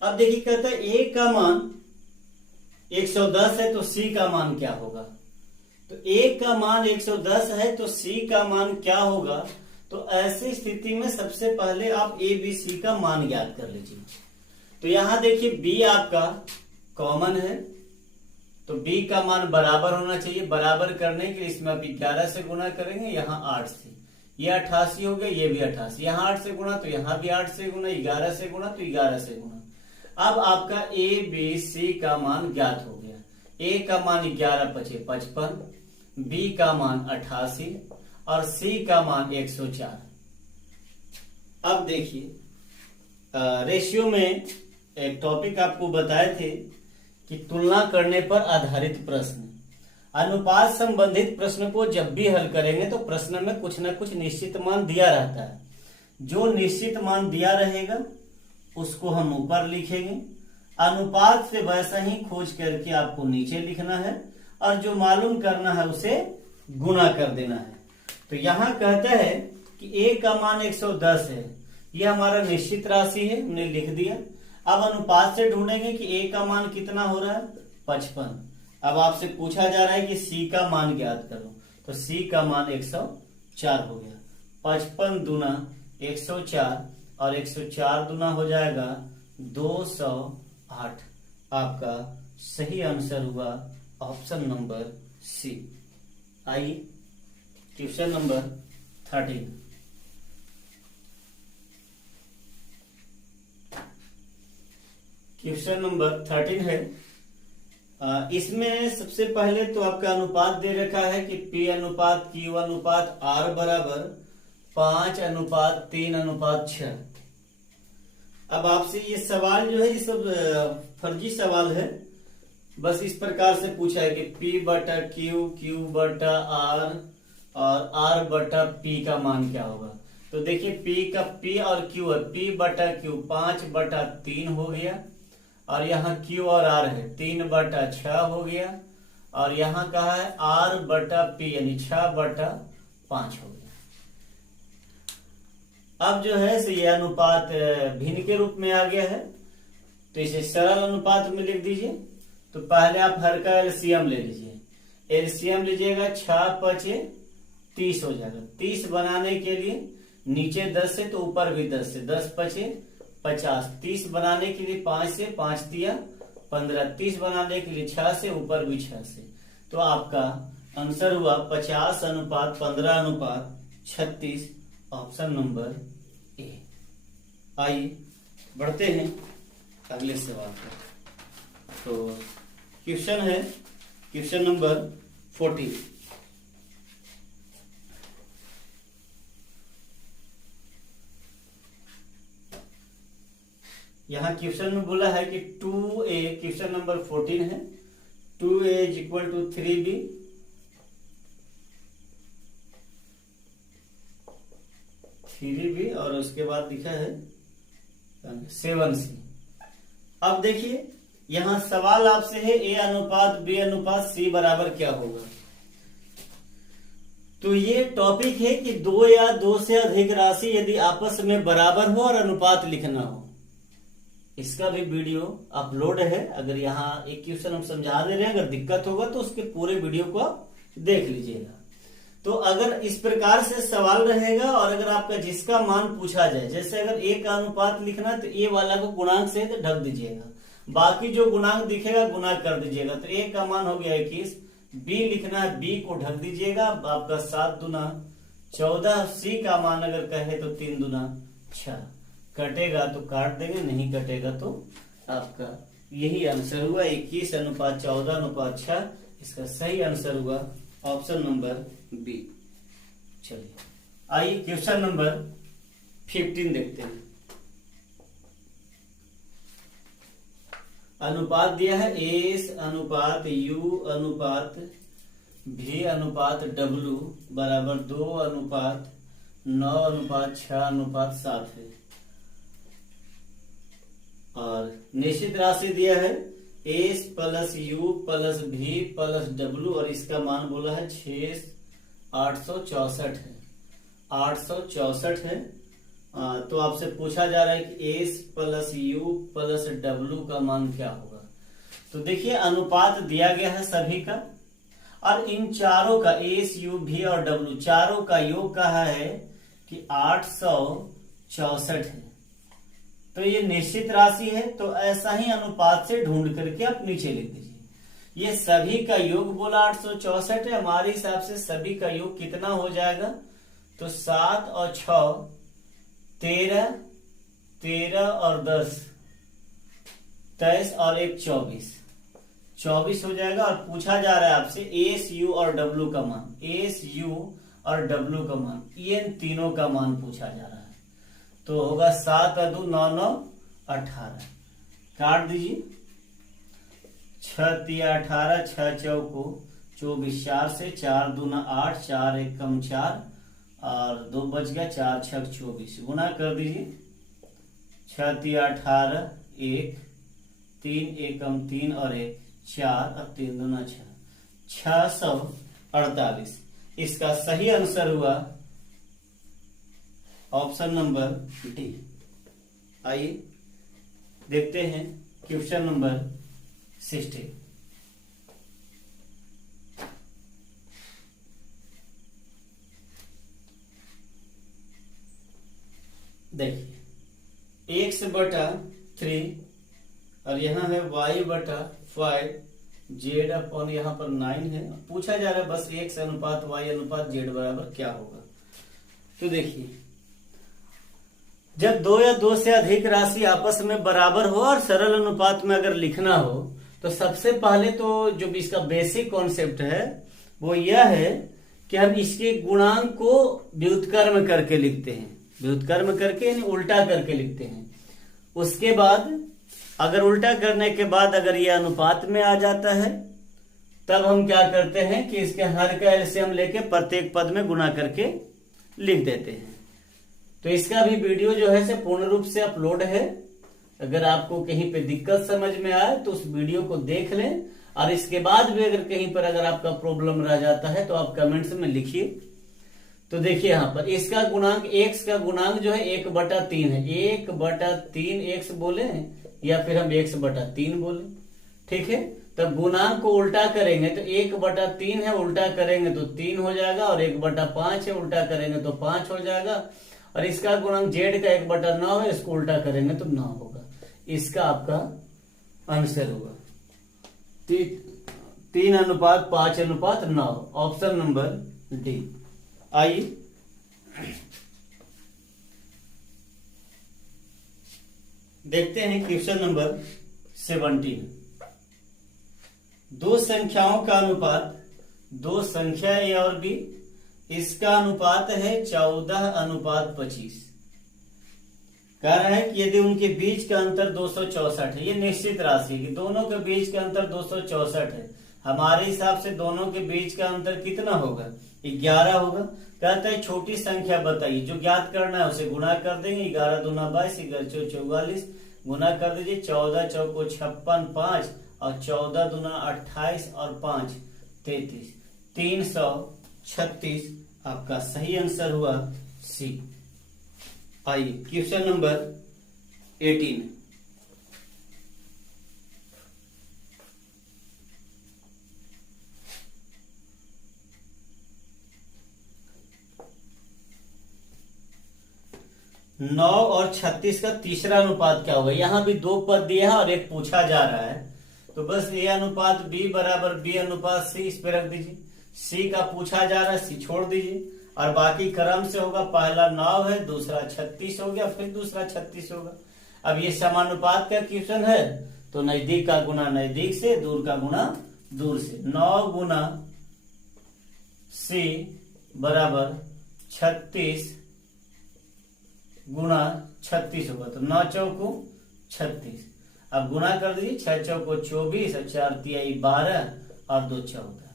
अब देखिए, कहता है ए का मान 110 है तो सी का मान क्या होगा। तो ए का मान 110 है तो सी का मान क्या होगा। तो ऐसी स्थिति में सबसे पहले आप ए बी सी का मान ज्ञात कर लीजिए। तो यहां देखिए बी आपका कॉमन है, तो बी का मान बराबर होना चाहिए। बराबर करने के लिए इसमें आप 11 से गुणा करेंगे, यहाँ 8 से, ये 88 हो गया, ये भी 88, यहाँ 8 से गुणा तो यहाँ भी 8 से गुणा, 11 से गुणा तो 11 से गुणा। अब आपका ए बी सी का मान ज्ञात हो गया। ए का मान 11 × 5 = 55, बी का मान 88 और सी का मान 104। अब देखिए, रेशियो में एक टॉपिक आपको बताए थे कि तुलना करने पर आधारित प्रश्न। अनुपात संबंधित प्रश्न को जब भी हल करेंगे तो प्रश्न में कुछ न कुछ निश्चित मान दिया रहता है। जो निश्चित मान दिया रहेगा उसको हम ऊपर लिखेंगे, अनुपात से वैसा ही खोज करके आपको नीचे लिखना है, और जो मालूम करना है उसे गुणा कर देना है। तो यहाँ कहता है कि ए का मान 110 है, यह हमारा निश्चित राशि है, हमने लिख दिया। अब अनुपात से ढूंढेंगे कि ए का मान कितना हो रहा है, 55। अब आपसे पूछा जा रहा है कि सी का मान ज्ञात करो, तो सी का मान 104 हो गया। 55 दूना 104 और 104 दूना हो जाएगा 208। आपका सही आंसर हुआ ऑप्शन नंबर सी। आइए क्वेश्चन नंबर 13। क्वेश्चन नंबर 13 है। इसमें सबसे पहले तो आपका अनुपात दे रखा है कि P अनुपात Q अनुपात R बराबर 5:3:6। अब आपसे ये सवाल जो है ये सब फर्जी सवाल है, बस इस प्रकार से पूछा है कि P/Q, Q/R और R/P का मान क्या होगा। तो देखिए P और Q है, P/Q 5/3 हो गया, और यहाँ Q और R है 3/6 हो गया, और यहाँ कहा है R/P यानी 6/5 हो गया। अब जो है ये अनुपात भिन्न के रूप में आ गया है, तो इसे सरल अनुपात में लिख दीजिए। तो पहले आप हर का एलसीएम ले लीजिए, एलसीएम लीजिएगा 6×5 30 हो जाएगा। 30 बनाने के लिए नीचे 10 से तो ऊपर भी 10 से, 10×5 50। 30 बनाने के लिए 5 से, 5 दिया 15। 30 बनाने के लिए 6 से, ऊपर भी 6 से। तो आपका आंसर हुआ 50:15:36, ऑप्शन नंबर ए। आइए बढ़ते हैं अगले सवाल पर। तो क्वेश्चन है क्वेश्चन नंबर 14। यहाँ क्वेश्चन में बोला है कि 2a, क्वेश्चन नंबर 14 है, 2a = 3b, 3b और उसके बाद लिखा है 7c। अब देखिए यहां सवाल आपसे है a/b/c बराबर क्या होगा। तो ये टॉपिक है कि 2 या 2 से अधिक राशि यदि आपस में बराबर हो और अनुपात लिखना हो। इसका भी वीडियो अपलोड है, अगर यहाँ एक क्वेश्चन हम समझा दे रहे हैं, अगर दिक्कत होगा तो उसके पूरे वीडियो को आप देख लीजिएगा। तो अगर इस प्रकार से सवाल रहेगा और अगर आपका जिसका मान पूछा जाए, जैसे अगर a का अनुपात लिखना है तो a वाला को गुणांक से तो ढक दीजिएगा, बाकी जो गुणांक दिखेगा गुना कर दीजिएगा। तो a का मान हो गया 21, b लिखना है b को ढक दीजिएगा, आपका 7 दूना 14। c का मान अगर कहे तो 3 दूना 6। कटेगा तो काट देंगे, नहीं कटेगा तो आपका यही आंसर हुआ 21:14:6। इसका सही आंसर हुआ ऑप्शन नंबर बी। चलिए आइए क्वेश्चन नंबर 15 देखते हैं। अनुपात दिया है S/U/V/W बराबर 2:9:6:7 है। और निश्चित राशि दिया है S+U+V+W और इसका मान बोला है 864 है, 864 है। तो आपसे पूछा जा रहा है कि S+U+W का मान क्या होगा। तो देखिए अनुपात दिया गया है सभी का, और इन चारों का S, U, V और W चारों का योग कहा है कि 864 है। तो ये निश्चित राशि है, तो ऐसा ही अनुपात से ढूंढ करके आप नीचे लिख दीजिए। ये सभी का योग बोला 864 है, हमारे हिसाब से सभी का योग कितना हो जाएगा, तो 7 और 6 13, 13 और 10 23 और 1 24 हो जाएगा। और पूछा जा रहा है आपसे एस, यू और डब्ल्यू का मान, एस, यू और डब्ल्यू का मान, इन तीनों का मान पूछा जा रहा है। तो होगा 7 और 2 9 9 18, काट दीजिए। 6 3 18, 6 चौको 24, 4 से 4 दूना 8, 4 1 कम 4 और 2 बच गया, 4 6 24, गुना कर दीजिए। 6 3 18, 1 3 1 कम 3 और 1 4 और 3 दूना 6, 648। इसका सही आंसर हुआ ऑप्शन नंबर डी। आइए देखते हैं क्वेश्चन नंबर 16। देखिए x/3 और यहाँ है y/5, z/, यहाँ पर 9 है। पूछा जा रहा है बस x/y/z बराबर क्या होगा। तो देखिए जब 2 या 2 से अधिक राशि आपस में बराबर हो और सरल अनुपात में अगर लिखना हो, तो सबसे पहले तो जो इसका बेसिक कॉन्सेप्ट है वो यह है कि हम इसके गुणांक को व्युत्क्रम करके लिखते हैं, व्युत्क्रम करके यानी उल्टा करके लिखते हैं। उसके बाद अगर उल्टा करने के बाद अगर ये अनुपात में आ जाता है, तब हम क्या करते हैं कि इसके हर का एलसीएम लेके प्रत्येक पद में गुणा करके लिख देते हैं। तो इसका भी वीडियो जो है से पूर्ण रूप से अपलोड है। अगर आपको कहीं पे दिक्कत समझ में आए तो उस वीडियो को देख लें और इसके बाद भी अगर कहीं पर अगर आपका प्रॉब्लम रह जाता है तो आप कमेंट्स में लिखिए। तो देखिए यहाँ पर इसका गुणांक x का गुणांक जो है 1/3 है। 1/3 x बोले या फिर हम 1/3 बोले, ठीक है। तो गुणांक को उल्टा करेंगे तो 1/3 है, उल्टा करेंगे तो 3 हो जाएगा, और 1/5 है, उल्टा करेंगे तो 5 हो जाएगा। और इसका गुणांक z का 1/9 है, इसको उल्टा करेंगे तो 9 होगा। इसका आपका आंसर होगा 3:5:9, ऑप्शन नंबर डी। आइए देखते हैं क्वेश्चन नंबर 17। दो संख्याओं का अनुपात, दो संख्या ए और बी, इसका अनुपात है 14:25। कह रहा है कि यदि उनके बीच का अंतर 264 है, ये निश्चित राशि है कि दोनों के बीच का अंतर 264 है। हमारे हिसाब से दोनों के बीच का अंतर कितना होगा? 11 होगा। कहता है छोटी संख्या बताइए, जो ज्ञात करना है उसे गुणा कर देंगे। 11 दूना 22, 11 चौ 44, गुना कर दीजिए। 14 चौको 56, 5 और 14 दूना 28 और 5 33, 336 आपका सही आंसर हुआ सी। आइए क्वेश्चन नंबर 18। नौ और 36 का तीसरा अनुपात क्या होगा? यहां भी दो पद दिया है और एक पूछा जा रहा है, तो बस ए अनुपात बी बराबर बी अनुपात सी, इस पे रख दीजिए। सी का पूछा जा रहा है, सी छोड़ दीजिए, और बाकी क्रम से होगा। पहला 9 है, दूसरा 36 हो गया, फिर दूसरा 36 होगा। अब ये समानुपात का क्वेश्चन है, तो नजदीक का गुना नजदीक से, दूर का गुना दूर से। 9 गुना सी बराबर 36 गुना 36 होगा, तो 9 चौको 36। अब गुना कर दीजिए। 6 चौको 24 और 4 तिहाई 12 और 2 14,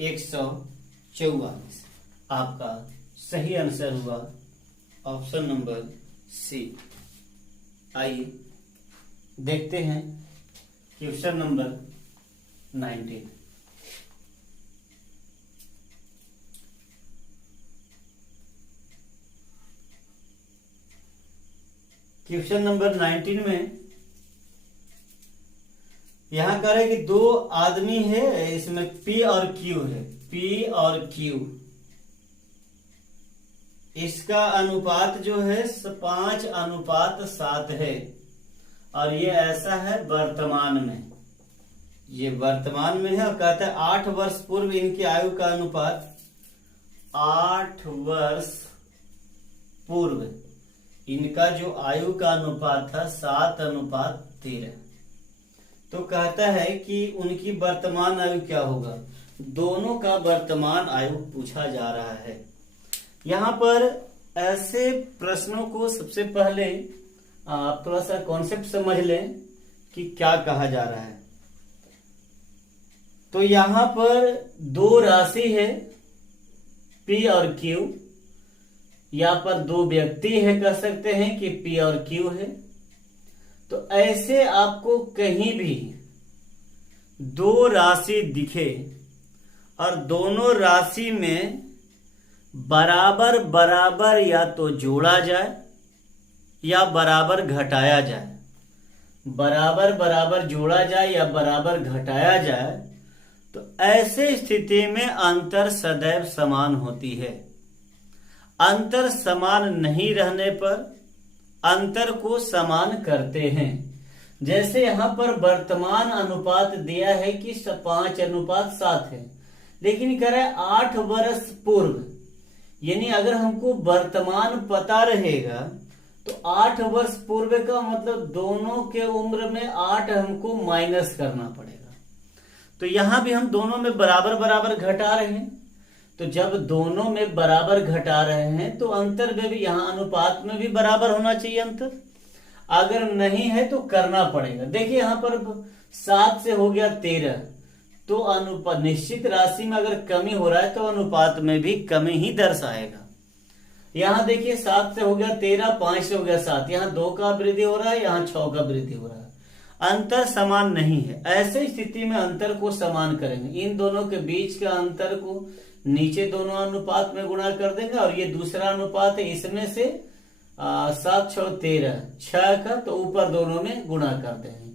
144 आपका सही आंसर हुआ ऑप्शन नंबर सी। आइए देखते हैं क्वेश्चन नंबर 19। क्वेश्चन नंबर 19 में यहां कह रहे कि दो आदमी है, इसमें P और Q है। P और Q, इसका अनुपात जो है 5:7 है, और ये ऐसा है वर्तमान में। ये वर्तमान में है, और कहता है 8 वर्ष पूर्व इनकी आयु का अनुपात, 8 वर्ष पूर्व इनका जो आयु का अनुपात था 7:13। तो कहता है कि उनकी वर्तमान आयु क्या होगा? दोनों का वर्तमान आयु पूछा जा रहा है। यहाँ पर ऐसे प्रश्नों को सबसे पहले आप थोड़ा सा कॉन्सेप्ट समझ लें कि क्या कहा जा रहा है। तो यहाँ पर दो राशि है P और Q, यहाँ पर दो व्यक्ति है, कह सकते हैं कि P और Q है। तो ऐसे आपको कहीं भी दो राशि दिखे और दोनों राशि में बराबर बराबर या तो जोड़ा जाए या बराबर घटाया जाए, बराबर बराबर जोड़ा जाए या बराबर घटाया जाए, तो ऐसे स्थिति में अंतर सदैव समान होती है। अंतर समान नहीं रहने पर अंतर को समान करते हैं। जैसे यहां पर वर्तमान अनुपात दिया है कि 5:7 है, लेकिन कह रहा है 8 वर्ष पूर्व, यानी अगर हमको वर्तमान पता रहेगा तो 8 वर्ष पूर्व का मतलब दोनों के उम्र में 8 हमको माइनस करना पड़ेगा। तो यहां भी हम दोनों में बराबर बराबर घटा रहे हैं, तो जब दोनों में बराबर घटा रहे हैं तो अंतर में भी, यहाँ अनुपात में भी बराबर होना चाहिए अंतर। अगर नहीं है तो करना पड़ेगा। देखिए यहाँ पर 7 से हो गया 13, तो अनुपात निश्चित राशि में अगर कमी हो रहा है तो अनुपात में भी कमी ही दर्शाएगा। यहाँ देखिए 7 से हो गया 13, 5 से हो गया 7, यहाँ 2 का वृद्धि हो रहा है, यहाँ 6 का वृद्धि हो रहा है। अंतर समान नहीं है। ऐसे स्थिति में अंतर को समान करेंगे, इन दोनों के बीच का अंतर को नीचे दोनों अनुपात में गुणा कर देंगे, और ये दूसरा अनुपात है, इसमें से 7 6 13 6 का, तो ऊपर दोनों में गुणा कर देंगे।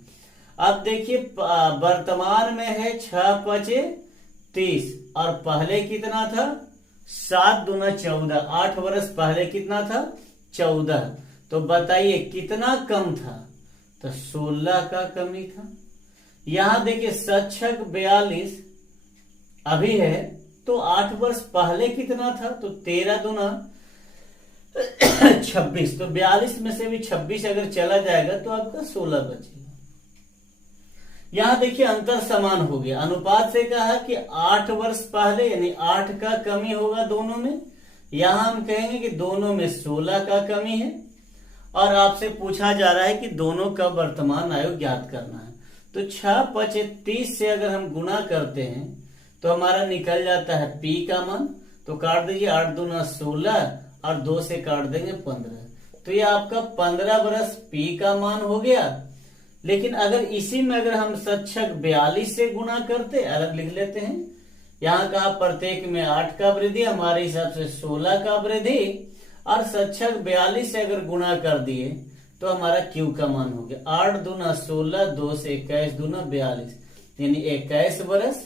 अब देखिए वर्तमान में है 6 5 30, और पहले कितना था 7 दूना 14, 8 वर्ष पहले कितना था 14। तो बताइए कितना कम था, तो 16 का कमी था। यहां देखिए 7 6 42 अभी है, तो 8 वर्ष पहले कितना था, तो 13 दूना 26, तो 42 में से भी 26 अगर चला जाएगा तो आपका 16 बचेगा। यहां देखिए अंतर समान हो गया, अनुपात से कहा कि 8 वर्ष पहले यानी 8 का कमी होगा दोनों में, यहां हम कहेंगे कि दोनों में 16 का कमी है, और आपसे पूछा जा रहा है कि दोनों का वर्तमान आयु ज्ञात करना है। तो 6 5 30 से अगर हम गुणा करते हैं तो हमारा निकल जाता है पी का मान, तो काट दीजिए 8 दूना 16 और 2 से काट देंगे 15, तो ये आपका 15 बरस पी का मान हो गया। लेकिन अगर इसी में अगर हम 7 6 42 से गुणा करते, अलग लिख लेते हैं, यहाँ कहा प्रत्येक में 8 का वृद्धि, हमारे हिसाब से 16 का वृद्धि, और 7 6 42 से अगर गुणा कर दिए तो हमारा क्यू का मान हो गया 8 दूना 16, 2 से 21 दूना 42, यानी 21 बरस,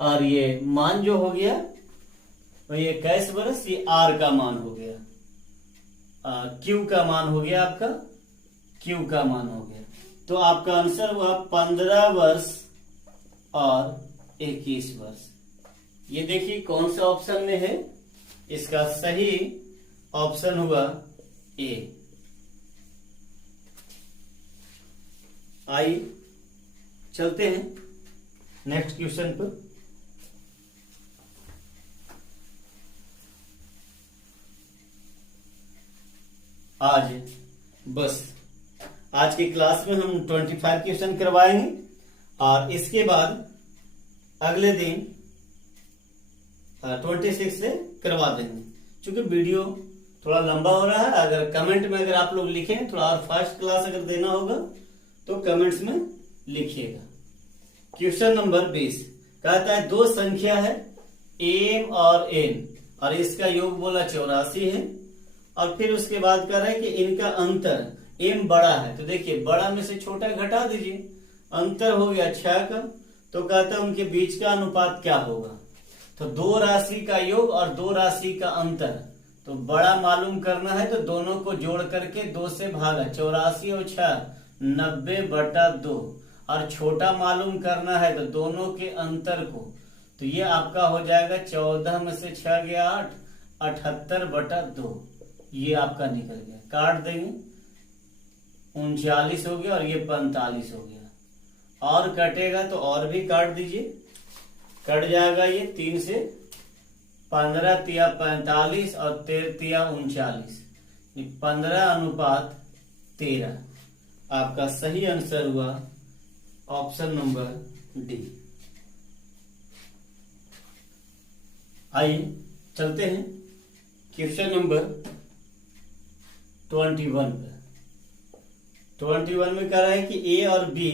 और ये मान जो हो गया तो ये 21 बरस, ये आर का मान हो गया, क्यू का मान हो गया, आपका क्यू का मान हो गया। तो आपका आंसर हुआ 15 वर्ष और 21 वर्ष। ये देखिए कौन सा ऑप्शन में है, इसका सही ऑप्शन हुआ ए। आइए चलते हैं नेक्स्ट क्वेश्चन पर। आज की क्लास में हम 25 क्वेश्चन करवाएंगे, और इसके बाद अगले दिन 26 से करवा देंगे। क्योंकि वीडियो थोड़ा लंबा हो रहा है, अगर कमेंट में अगर आप लोग लिखें थोड़ा और फास्ट क्लास अगर देना होगा तो कमेंट्स में लिखिएगा। क्वेश्चन नंबर 20 कहता है दो संख्या है m और n, और इसका योग बोला 84 है, और फिर उसके बाद कह रहा है कि इनका अंतर m बड़ा है, तो देखिए बड़ा में से छोटा घटा दीजिए, अंतर हो गया 6 का, तो कहता है उनके बीच का अनुपात क्या होगा। तो दो राशि का योग और दो राशि का अंतर, तो बड़ा मालूम करना है तो दोनों को जोड़ करके 2 से भागा, 84 और 6 90/2, और छोटा मालूम करना है तो दोनों के अंतर को, तो ये आपका हो जाएगा 14 में से 6 गया 8, 78/2, ये आपका निकल गया, काट देंगे 39 हो गया, और ये 45 हो गया, और कटेगा तो और भी काट दीजिए, कट जाएगा ये 3 से 15 तिया 45 और 13 तिया 39, 15:13। आपका सही आंसर हुआ ऑप्शन नंबर डी। आइए चलते हैं क्वेश्चन नंबर 21 पे। 21 में कह रहा है कि ए और बी,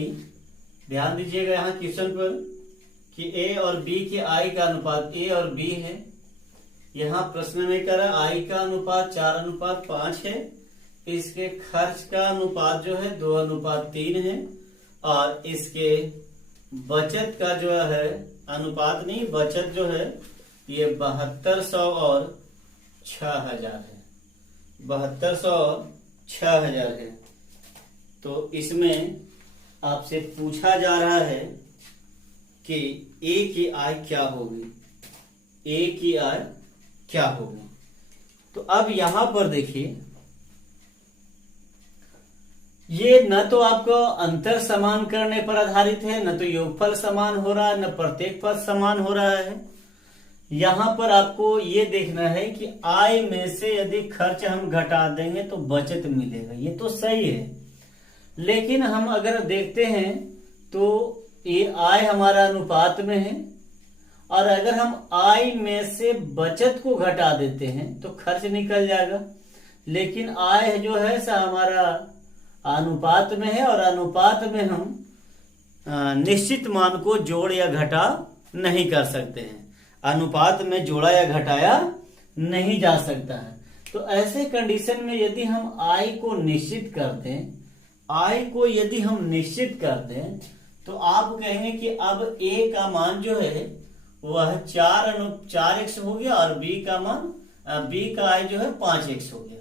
ध्यान दीजिएगा यहाँ क्वेश्चन पर कि ए और बी के आई का अनुपात ए और बी है। यहाँ प्रश्न में कह रहा है आई का अनुपात 4:5 है, इसके खर्च का अनुपात जो है 2:3 है, और इसके बचत का जो है अनुपात नहीं, बचत जो है ये 7200 और 6000 है, 7200 और 6000 है। तो इसमें आपसे पूछा जा रहा है कि ए की आय क्या होगी, ए की आय क्या होगी। तो अब यहां पर देखिए, ये न तो आपको अंतर समान करने पर आधारित है, न तो योगफल समान हो रहा है, न प्रत्येक पद समान हो रहा है। यहां पर आपको ये देखना है कि आय में से यदि खर्च हम घटा देंगे तो बचत मिलेगा, ये तो सही है। लेकिन हम अगर देखते हैं तो ये आय हमारा अनुपात में है, और अगर हम आय में से बचत को घटा देते हैं तो खर्च निकल जाएगा। लेकिन आय जो है सा हमारा अनुपात में है और अनुपात में हम निश्चित मान को जोड़ या घटा नहीं कर सकते हैं। अनुपात में जोड़ा या घटाया नहीं जा सकता है। तो ऐसे कंडीशन में यदि हम आई को निश्चित कर दें, आई को यदि हम निश्चित कर दें, तो आप कहेंगे कि अब ए का मान जो है वह 4x हो गया और बी का मान बी का आई जो है 5x हो गया।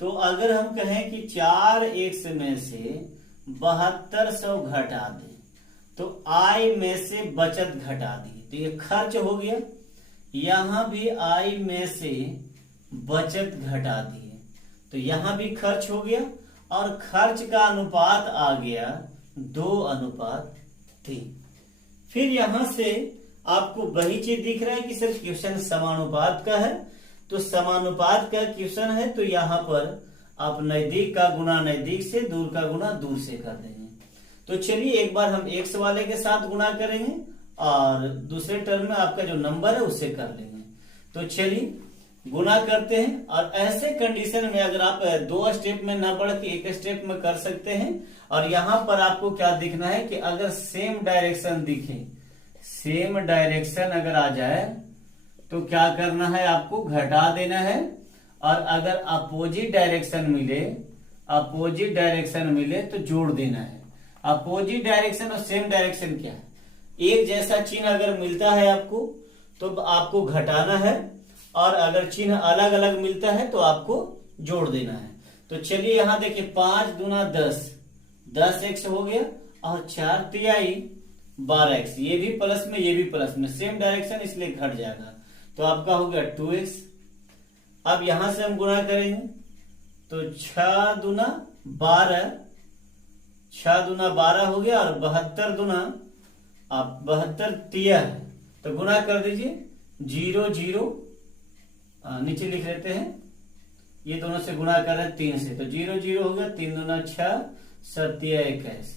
तो अगर हम कहें कि 4x में से 7200 घटा दें तो आई में से बचत घटा दी, तो ये खर्च हो गया। यहां भी आई में से बचत घटा दी, तो यहां भी खर्च हो गया और खर्च का अनुपात आ गया 2:3। फिर यहां से आपको वही चीज दिख रहा है कि सर क्वेश्चन समानुपात का है, तो समानुपात का क्वेश्चन है, तो यहां पर आप नजदीक का गुना नजदीक से, दूर का गुना दूर से कर देंगे। तो चलिए एक बार हम x वाले के साथ गुना करेंगे और दूसरे टर्म में आपका जो नंबर है उससे कर लेंगे। तो चलिए गुना करते हैं। और ऐसे कंडीशन में अगर आप 2 स्टेप में ना बढ़ के 1 स्टेप में कर सकते हैं। और यहां पर आपको क्या दिखना है कि अगर सेम डायरेक्शन दिखे, सेम डायरेक्शन अगर आ जाए तो क्या करना है, आपको घटा देना है। और अगर अपोजिट डायरेक्शन मिले, अपोजिट डायरेक्शन मिले तो जोड़ देना है। अपोजिट डायरेक्शन और सेम डायरेक्शन क्या है, एक जैसा चिन्ह अगर मिलता है आपको तो आपको घटाना है, और अगर चिन्ह अलग अलग मिलता है तो आपको जोड़ देना है। तो चलिए यहां देखिए 5 दूना 10, 10x हो गया और 4 तिहाई 12x, ये भी प्लस में ये भी प्लस में, सेम डायरेक्शन इसलिए घट जाएगा। तो आपका हो गया 2x। अब यहां से हम गुणा करेंगे तो 6 दूना 12, 6 दूना 12 हो गया और 72 दूना आप 72 तिया है, तो गुणा कर दीजिए 0 0, नीचे लिख लेते हैं, ये दोनों से गुणा कर रहे हैं 3 से, तो 0 0 हो गया, 3 दूना 6, 7 21,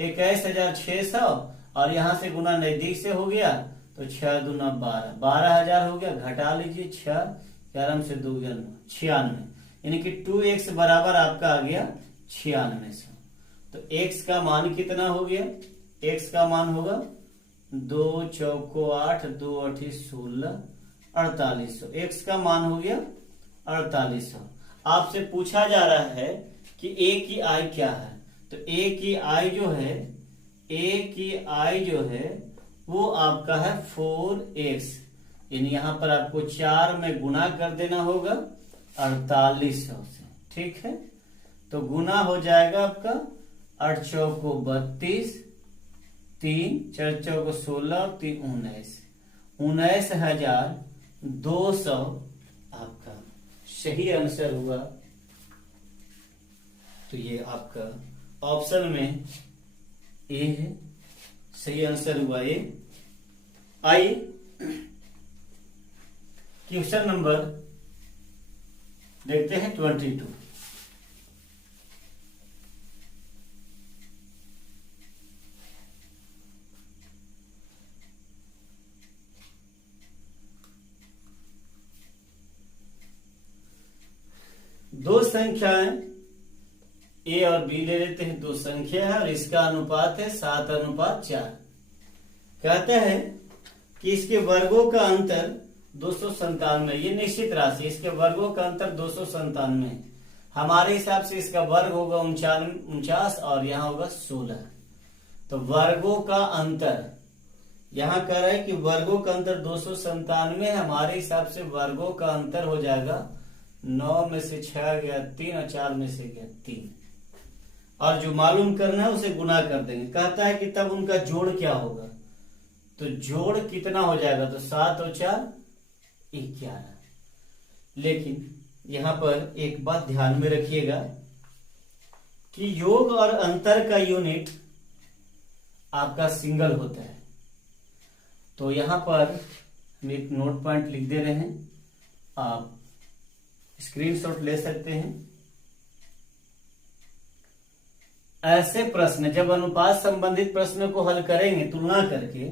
21,600 और यहां से गुणा नजदीक से हो गया तो 6 दूना 12, 12,000 हो गया। घटा लीजिए 6, 11 से 2 96, यानी कि 2x बराबर आपका आ गया 9600। तो x का मान कितना हो गया, x का मान होगा 2 चौको 8, 2 8 16, 4800। x का मान हो गया 4800। आपसे पूछा जा रहा है कि a की आई क्या है, तो a की आई जो है, a की आई जो है वो आपका है 4x, यानी यहां पर आपको 4 में गुना कर देना होगा 4800 से, ठीक है। तो गुना हो जाएगा आपका 8 चौको 32, 3 4 चौको 16, 3 19, 19,200 आपका सही आंसर हुआ। तो ये आपका ऑप्शन में ए है, सही आंसर हुआ ए। आइए क्वेश्चन नंबर देखते हैं 22। दो संख्याएं ए और बी ले लेते हैं, दो संख्या है और इसका अनुपात है 7:4। कहते हैं कि इसके वर्गों का अंतर 297, ये निश्चित राशि, इसके वर्गों का अंतर 297। हमारे हिसाब से इसका वर्ग होगा 49 और यहाँ होगा 16। तो वर्गों का अंतर यहाँ कह रहा है कि वर्गों का अंतर 297, हमारे हिसाब से वर्गों का अंतर हो जाएगा 9 में से 6 गया 3 और 4 में से गया 3, और जो मालूम करना है उसे गुना कर देंगे। कहता है कि तब उनका जोड़ क्या होगा, तो जोड़ कितना हो जाएगा, तो 7 और 4 11। लेकिन यहां पर एक बात ध्यान में रखिएगा कि योग और अंतर का यूनिट आपका सिंगल होता है। तो यहां पर हम एक नोट पॉइंट लिख दे रहे हैं, आप स्क्रीनशॉट ले सकते हैं। ऐसे प्रश्न जब अनुपात संबंधित प्रश्न को हल करेंगे तुलना करके,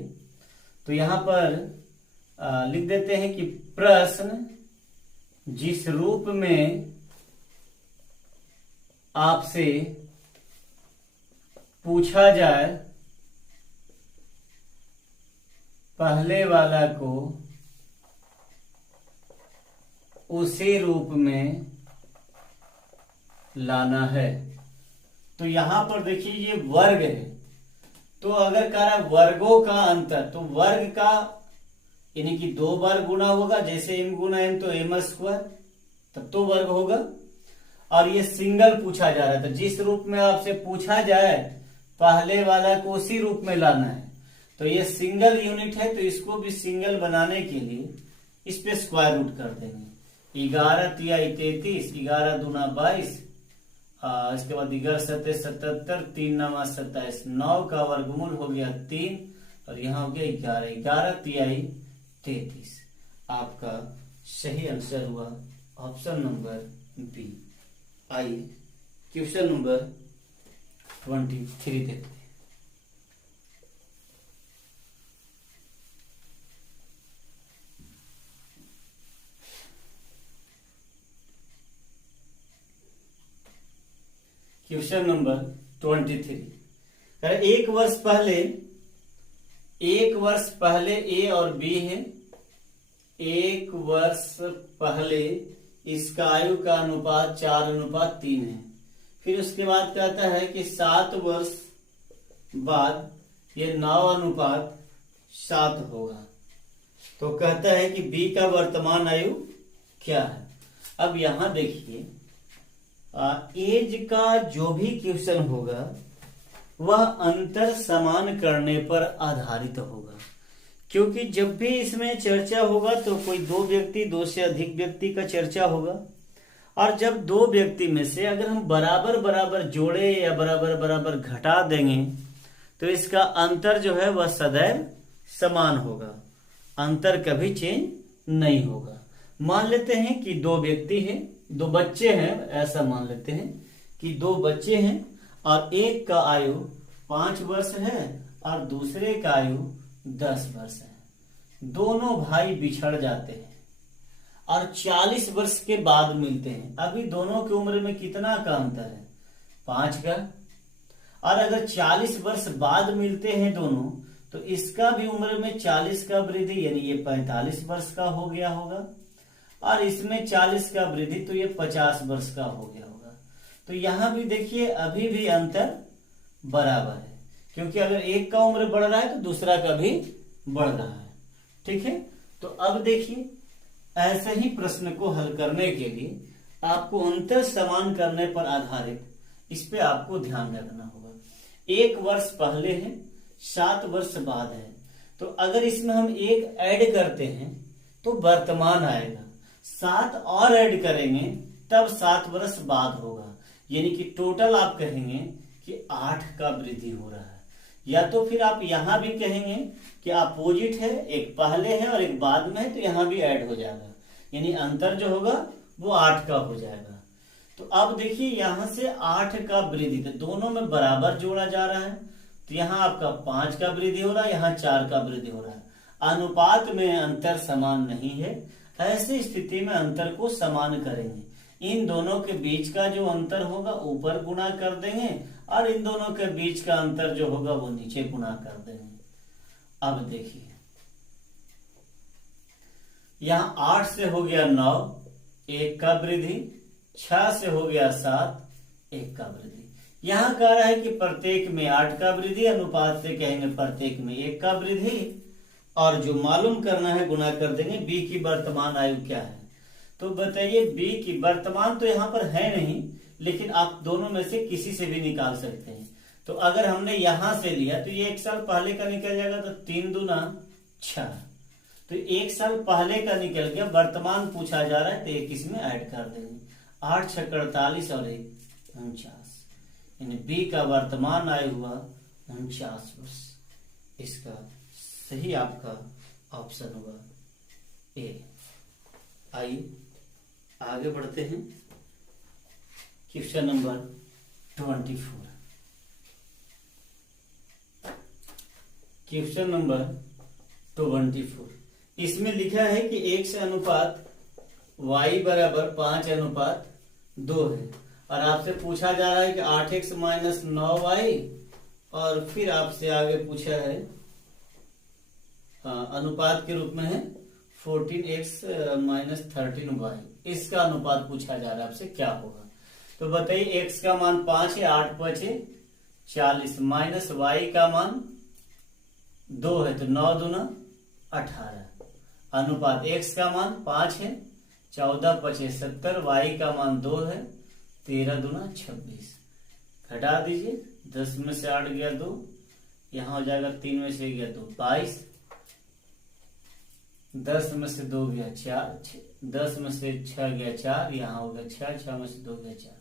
तो यहां पर लिख देते हैं कि प्रश्न जिस रूप में आपसे पूछा जाए पहले वाला को उसी रूप में लाना है। तो यहां पर देखिए ये वर्ग है, तो अगर कह रहा है वर्गों का अंतर, तो वर्ग का यानी कि 2 बार गुना होगा, जैसे m गुना n तो m स्क्वायर, तब तो वर्ग होगा। और ये सिंगल पूछा जा रहा था, जिस रूप में आपसे पूछा जाए पहले वाला को उसी रूप में लाना है, तो ये सिंगल यूनिट है, तो इसको भी सिंगल बनाने के लिए इस पे स्क्वायर रूट कर देंगे। 11 तिहाई 33, 11 दूना 22, इसके बाद 11 सत्ते 77, 3 नवा 27, 9 का वर्गमूल हो गया 3, और यहाँ हो गया 11, 11 तिहाई 33। आपका सही आंसर हुआ ऑप्शन नंबर बी। आइए क्वेश्चन नंबर 23 देखते हैं। Question number 23। एक वर्ष पहले ए और बी है। 1 वर्ष पहले इसका आयु का अनुपात 4:3 है। फिर उसके बाद कहता है कि 7 वर्ष बाद ये 9:7 होगा। तो कहता है कि बी का वर्तमान आयु क्या है। अब यहां देखिए, एज का जो भी क्वेश्चन होगा वह अंतर समान करने पर आधारित होगा, क्योंकि जब भी इसमें चर्चा होगा तो कोई 2 व्यक्ति, 2 से अधिक व्यक्ति का चर्चा होगा। और जब 2 व्यक्ति में से अगर हम बराबर बराबर जोड़े या बराबर बराबर घटा देंगे तो इसका अंतर जो है वह सदैव समान होगा, अंतर कभी चेंज नहीं होगा। मान लेते हैं कि 2 व्यक्ति हैं, 2 बच्चे हैं, ऐसा मान लेते हैं कि 2 बच्चे हैं और एक का आयु 5 वर्ष है और दूसरे का आयु 10 वर्ष है। दोनों भाई बिछड़ जाते हैं और 40 वर्ष के बाद मिलते हैं। अभी दोनों की उम्र में कितना का अंतर है? 5 का। और अगर 40 वर्ष बाद मिलते हैं दोनों, तो इसका भी उम्र में 40 का वृद्धि, यानी ये 45 वर्ष का हो गया होगा, और इसमें 40 का वृद्धि, तो ये 50 वर्ष का हो गया होगा। तो यहां भी देखिए अभी भी अंतर बराबर है, क्योंकि अगर एक का उम्र बढ़ रहा है तो दूसरा का भी बढ़ रहा है। ठीक है, तो अब देखिए ऐसे ही प्रश्न को हल करने के लिए आपको अंतर समान करने पर आधारित इस पे आपको ध्यान रखना होगा। 1 वर्ष पहले है, 7 वर्ष बाद है, तो अगर इसमें हम 1 ऐड करते हैं तो वर्तमान आएगा, 7 और ऐड करेंगे तब 7 वर्ष बाद होगा, यानी कि टोटल आप कहेंगे कि 8 का वृद्धि हो रहा है। या तो फिर आप यहां भी कहेंगे कि अपोजिट है, एक पहले है और एक बाद में है, तो यहां भी ऐड हो जाएगा, यानी अंतर जो होगा वो 8 का हो जाएगा। तो अब देखिए यहां से 8 का वृद्धि, तो दोनों में बराबर जोड़ा जा रहा है, तो यहाँ आपका 5 का वृद्धि हो रहा है, यहाँ 4 का वृद्धि हो रहा है। अनुपात में अंतर समान नहीं है, ऐसी स्थिति में अंतर को समान करेंगे। इन दोनों के बीच का जो अंतर होगा ऊपर गुणा कर देंगे, और इन दोनों के बीच का अंतर जो होगा वो नीचे गुणा कर देंगे। अब देखिए यहाँ 8 से हो गया 9, 1 का वृद्धि, 6 से हो गया 7, 1 का वृद्धि। यहाँ कह रहा है कि प्रत्येक में 8 का वृद्धि, अनुपात से कहेंगे प्रत्येक में 1 का वृद्धि, और जो मालूम करना है गुणा कर देंगे। बी की वर्तमान आयु क्या है? तो बताइए बी की वर्तमान तो यहाँ पर है नहीं, लेकिन आप दोनों में से किसी से भी निकाल सकते हैं। तो अगर हमने यहां से लिया तो ये 1 साल पहले का निकल जाएगा, तो 3 दूना 6, तो 1 साल पहले का निकल गया। वर्तमान पूछा जा रहा है तो एक इसमें ऐड कर देंगे, 8 6 48 और 1 49, यानी बी का वर्तमान आयु हुआ 49 वर्ष। इसका सही आपका ऑप्शन होगा ए। आइए आगे बढ़ते हैं। Question number 24। क्वेश्चन नंबर 24, इसमें लिखा है कि x अनुपात y बराबर 5:2 है, और आपसे पूछा जा रहा है कि 8x - 9y और फिर आपसे आगे पूछा है अनुपात के रूप में है 14x - 13y, इसका अनुपात पूछा जा रहा है आपसे, क्या होगा। तो बताइए x का मान 5 है, 8 5 है 40, माइनस y का मान 2 है तो 9 दूना 18, अनुपात x का मान 5 है 14 5 70, y का मान 2 है 13 दूना 26, घटा दीजिए 10 में से 8 गया 2, यहाँ हो जाएगा 3 में से गया 2 22, 10 में से 2 गया 4, 10 में से 6 गया 4, यहाँ हो गया 6, 6 में से 2 गया 4,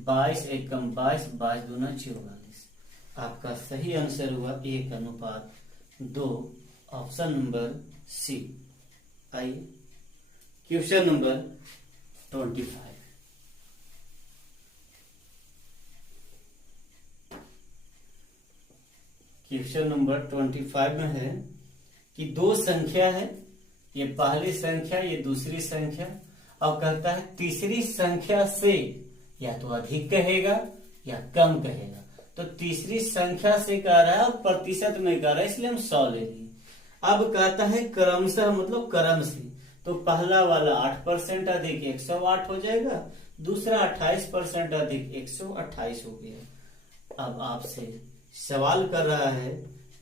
22 एक कम 22, 22 दूना 44। आपका सही आंसर हुआ 1:2, ऑप्शन नंबर सी। आइए क्वेश्चन नंबर 25। क्वेश्चन नंबर 25 में है कि दो संख्या है, ये पहली संख्या ये दूसरी संख्या, और कहता है तीसरी संख्या से या तो अधिक कहेगा या कम कहेगा। तो तीसरी संख्या से कह रहा है और प्रतिशत में कह रहा है, इसलिए हम 100 ले लिए। अब कहता है क्रमशः, मतलब क्रम से, तो पहला वाला 8% अधिक 108 हो जाएगा, दूसरा 28% अधिक 128 हो गया। अब आपसे सवाल कर रहा है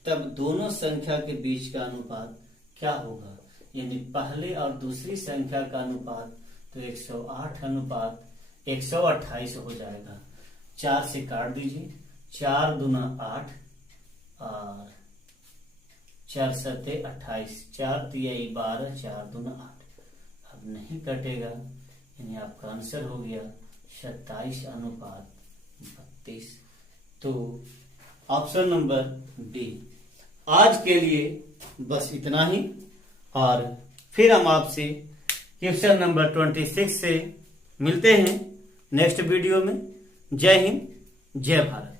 तब दोनों संख्या के बीच का अनुपात क्या होगा, यानी पहले और दूसरी संख्या का अनुपात, तो 108 अनुपात 128 हो जाएगा। 4 से काट दीजिए, 4 दूना 8 और 4 सत्ते 28, 4 तिया 12, 4 दूना 8। अब नहीं कटेगा, यानी आपका आंसर हो गया 27 अनुपात 32। तो ऑप्शन नंबर बी। आज के लिए बस इतना ही, और फिर हम आपसे क्वेश्चन नंबर 26 से मिलते हैं नेक्स्ट वीडियो में। जय हिंद, जय भारत।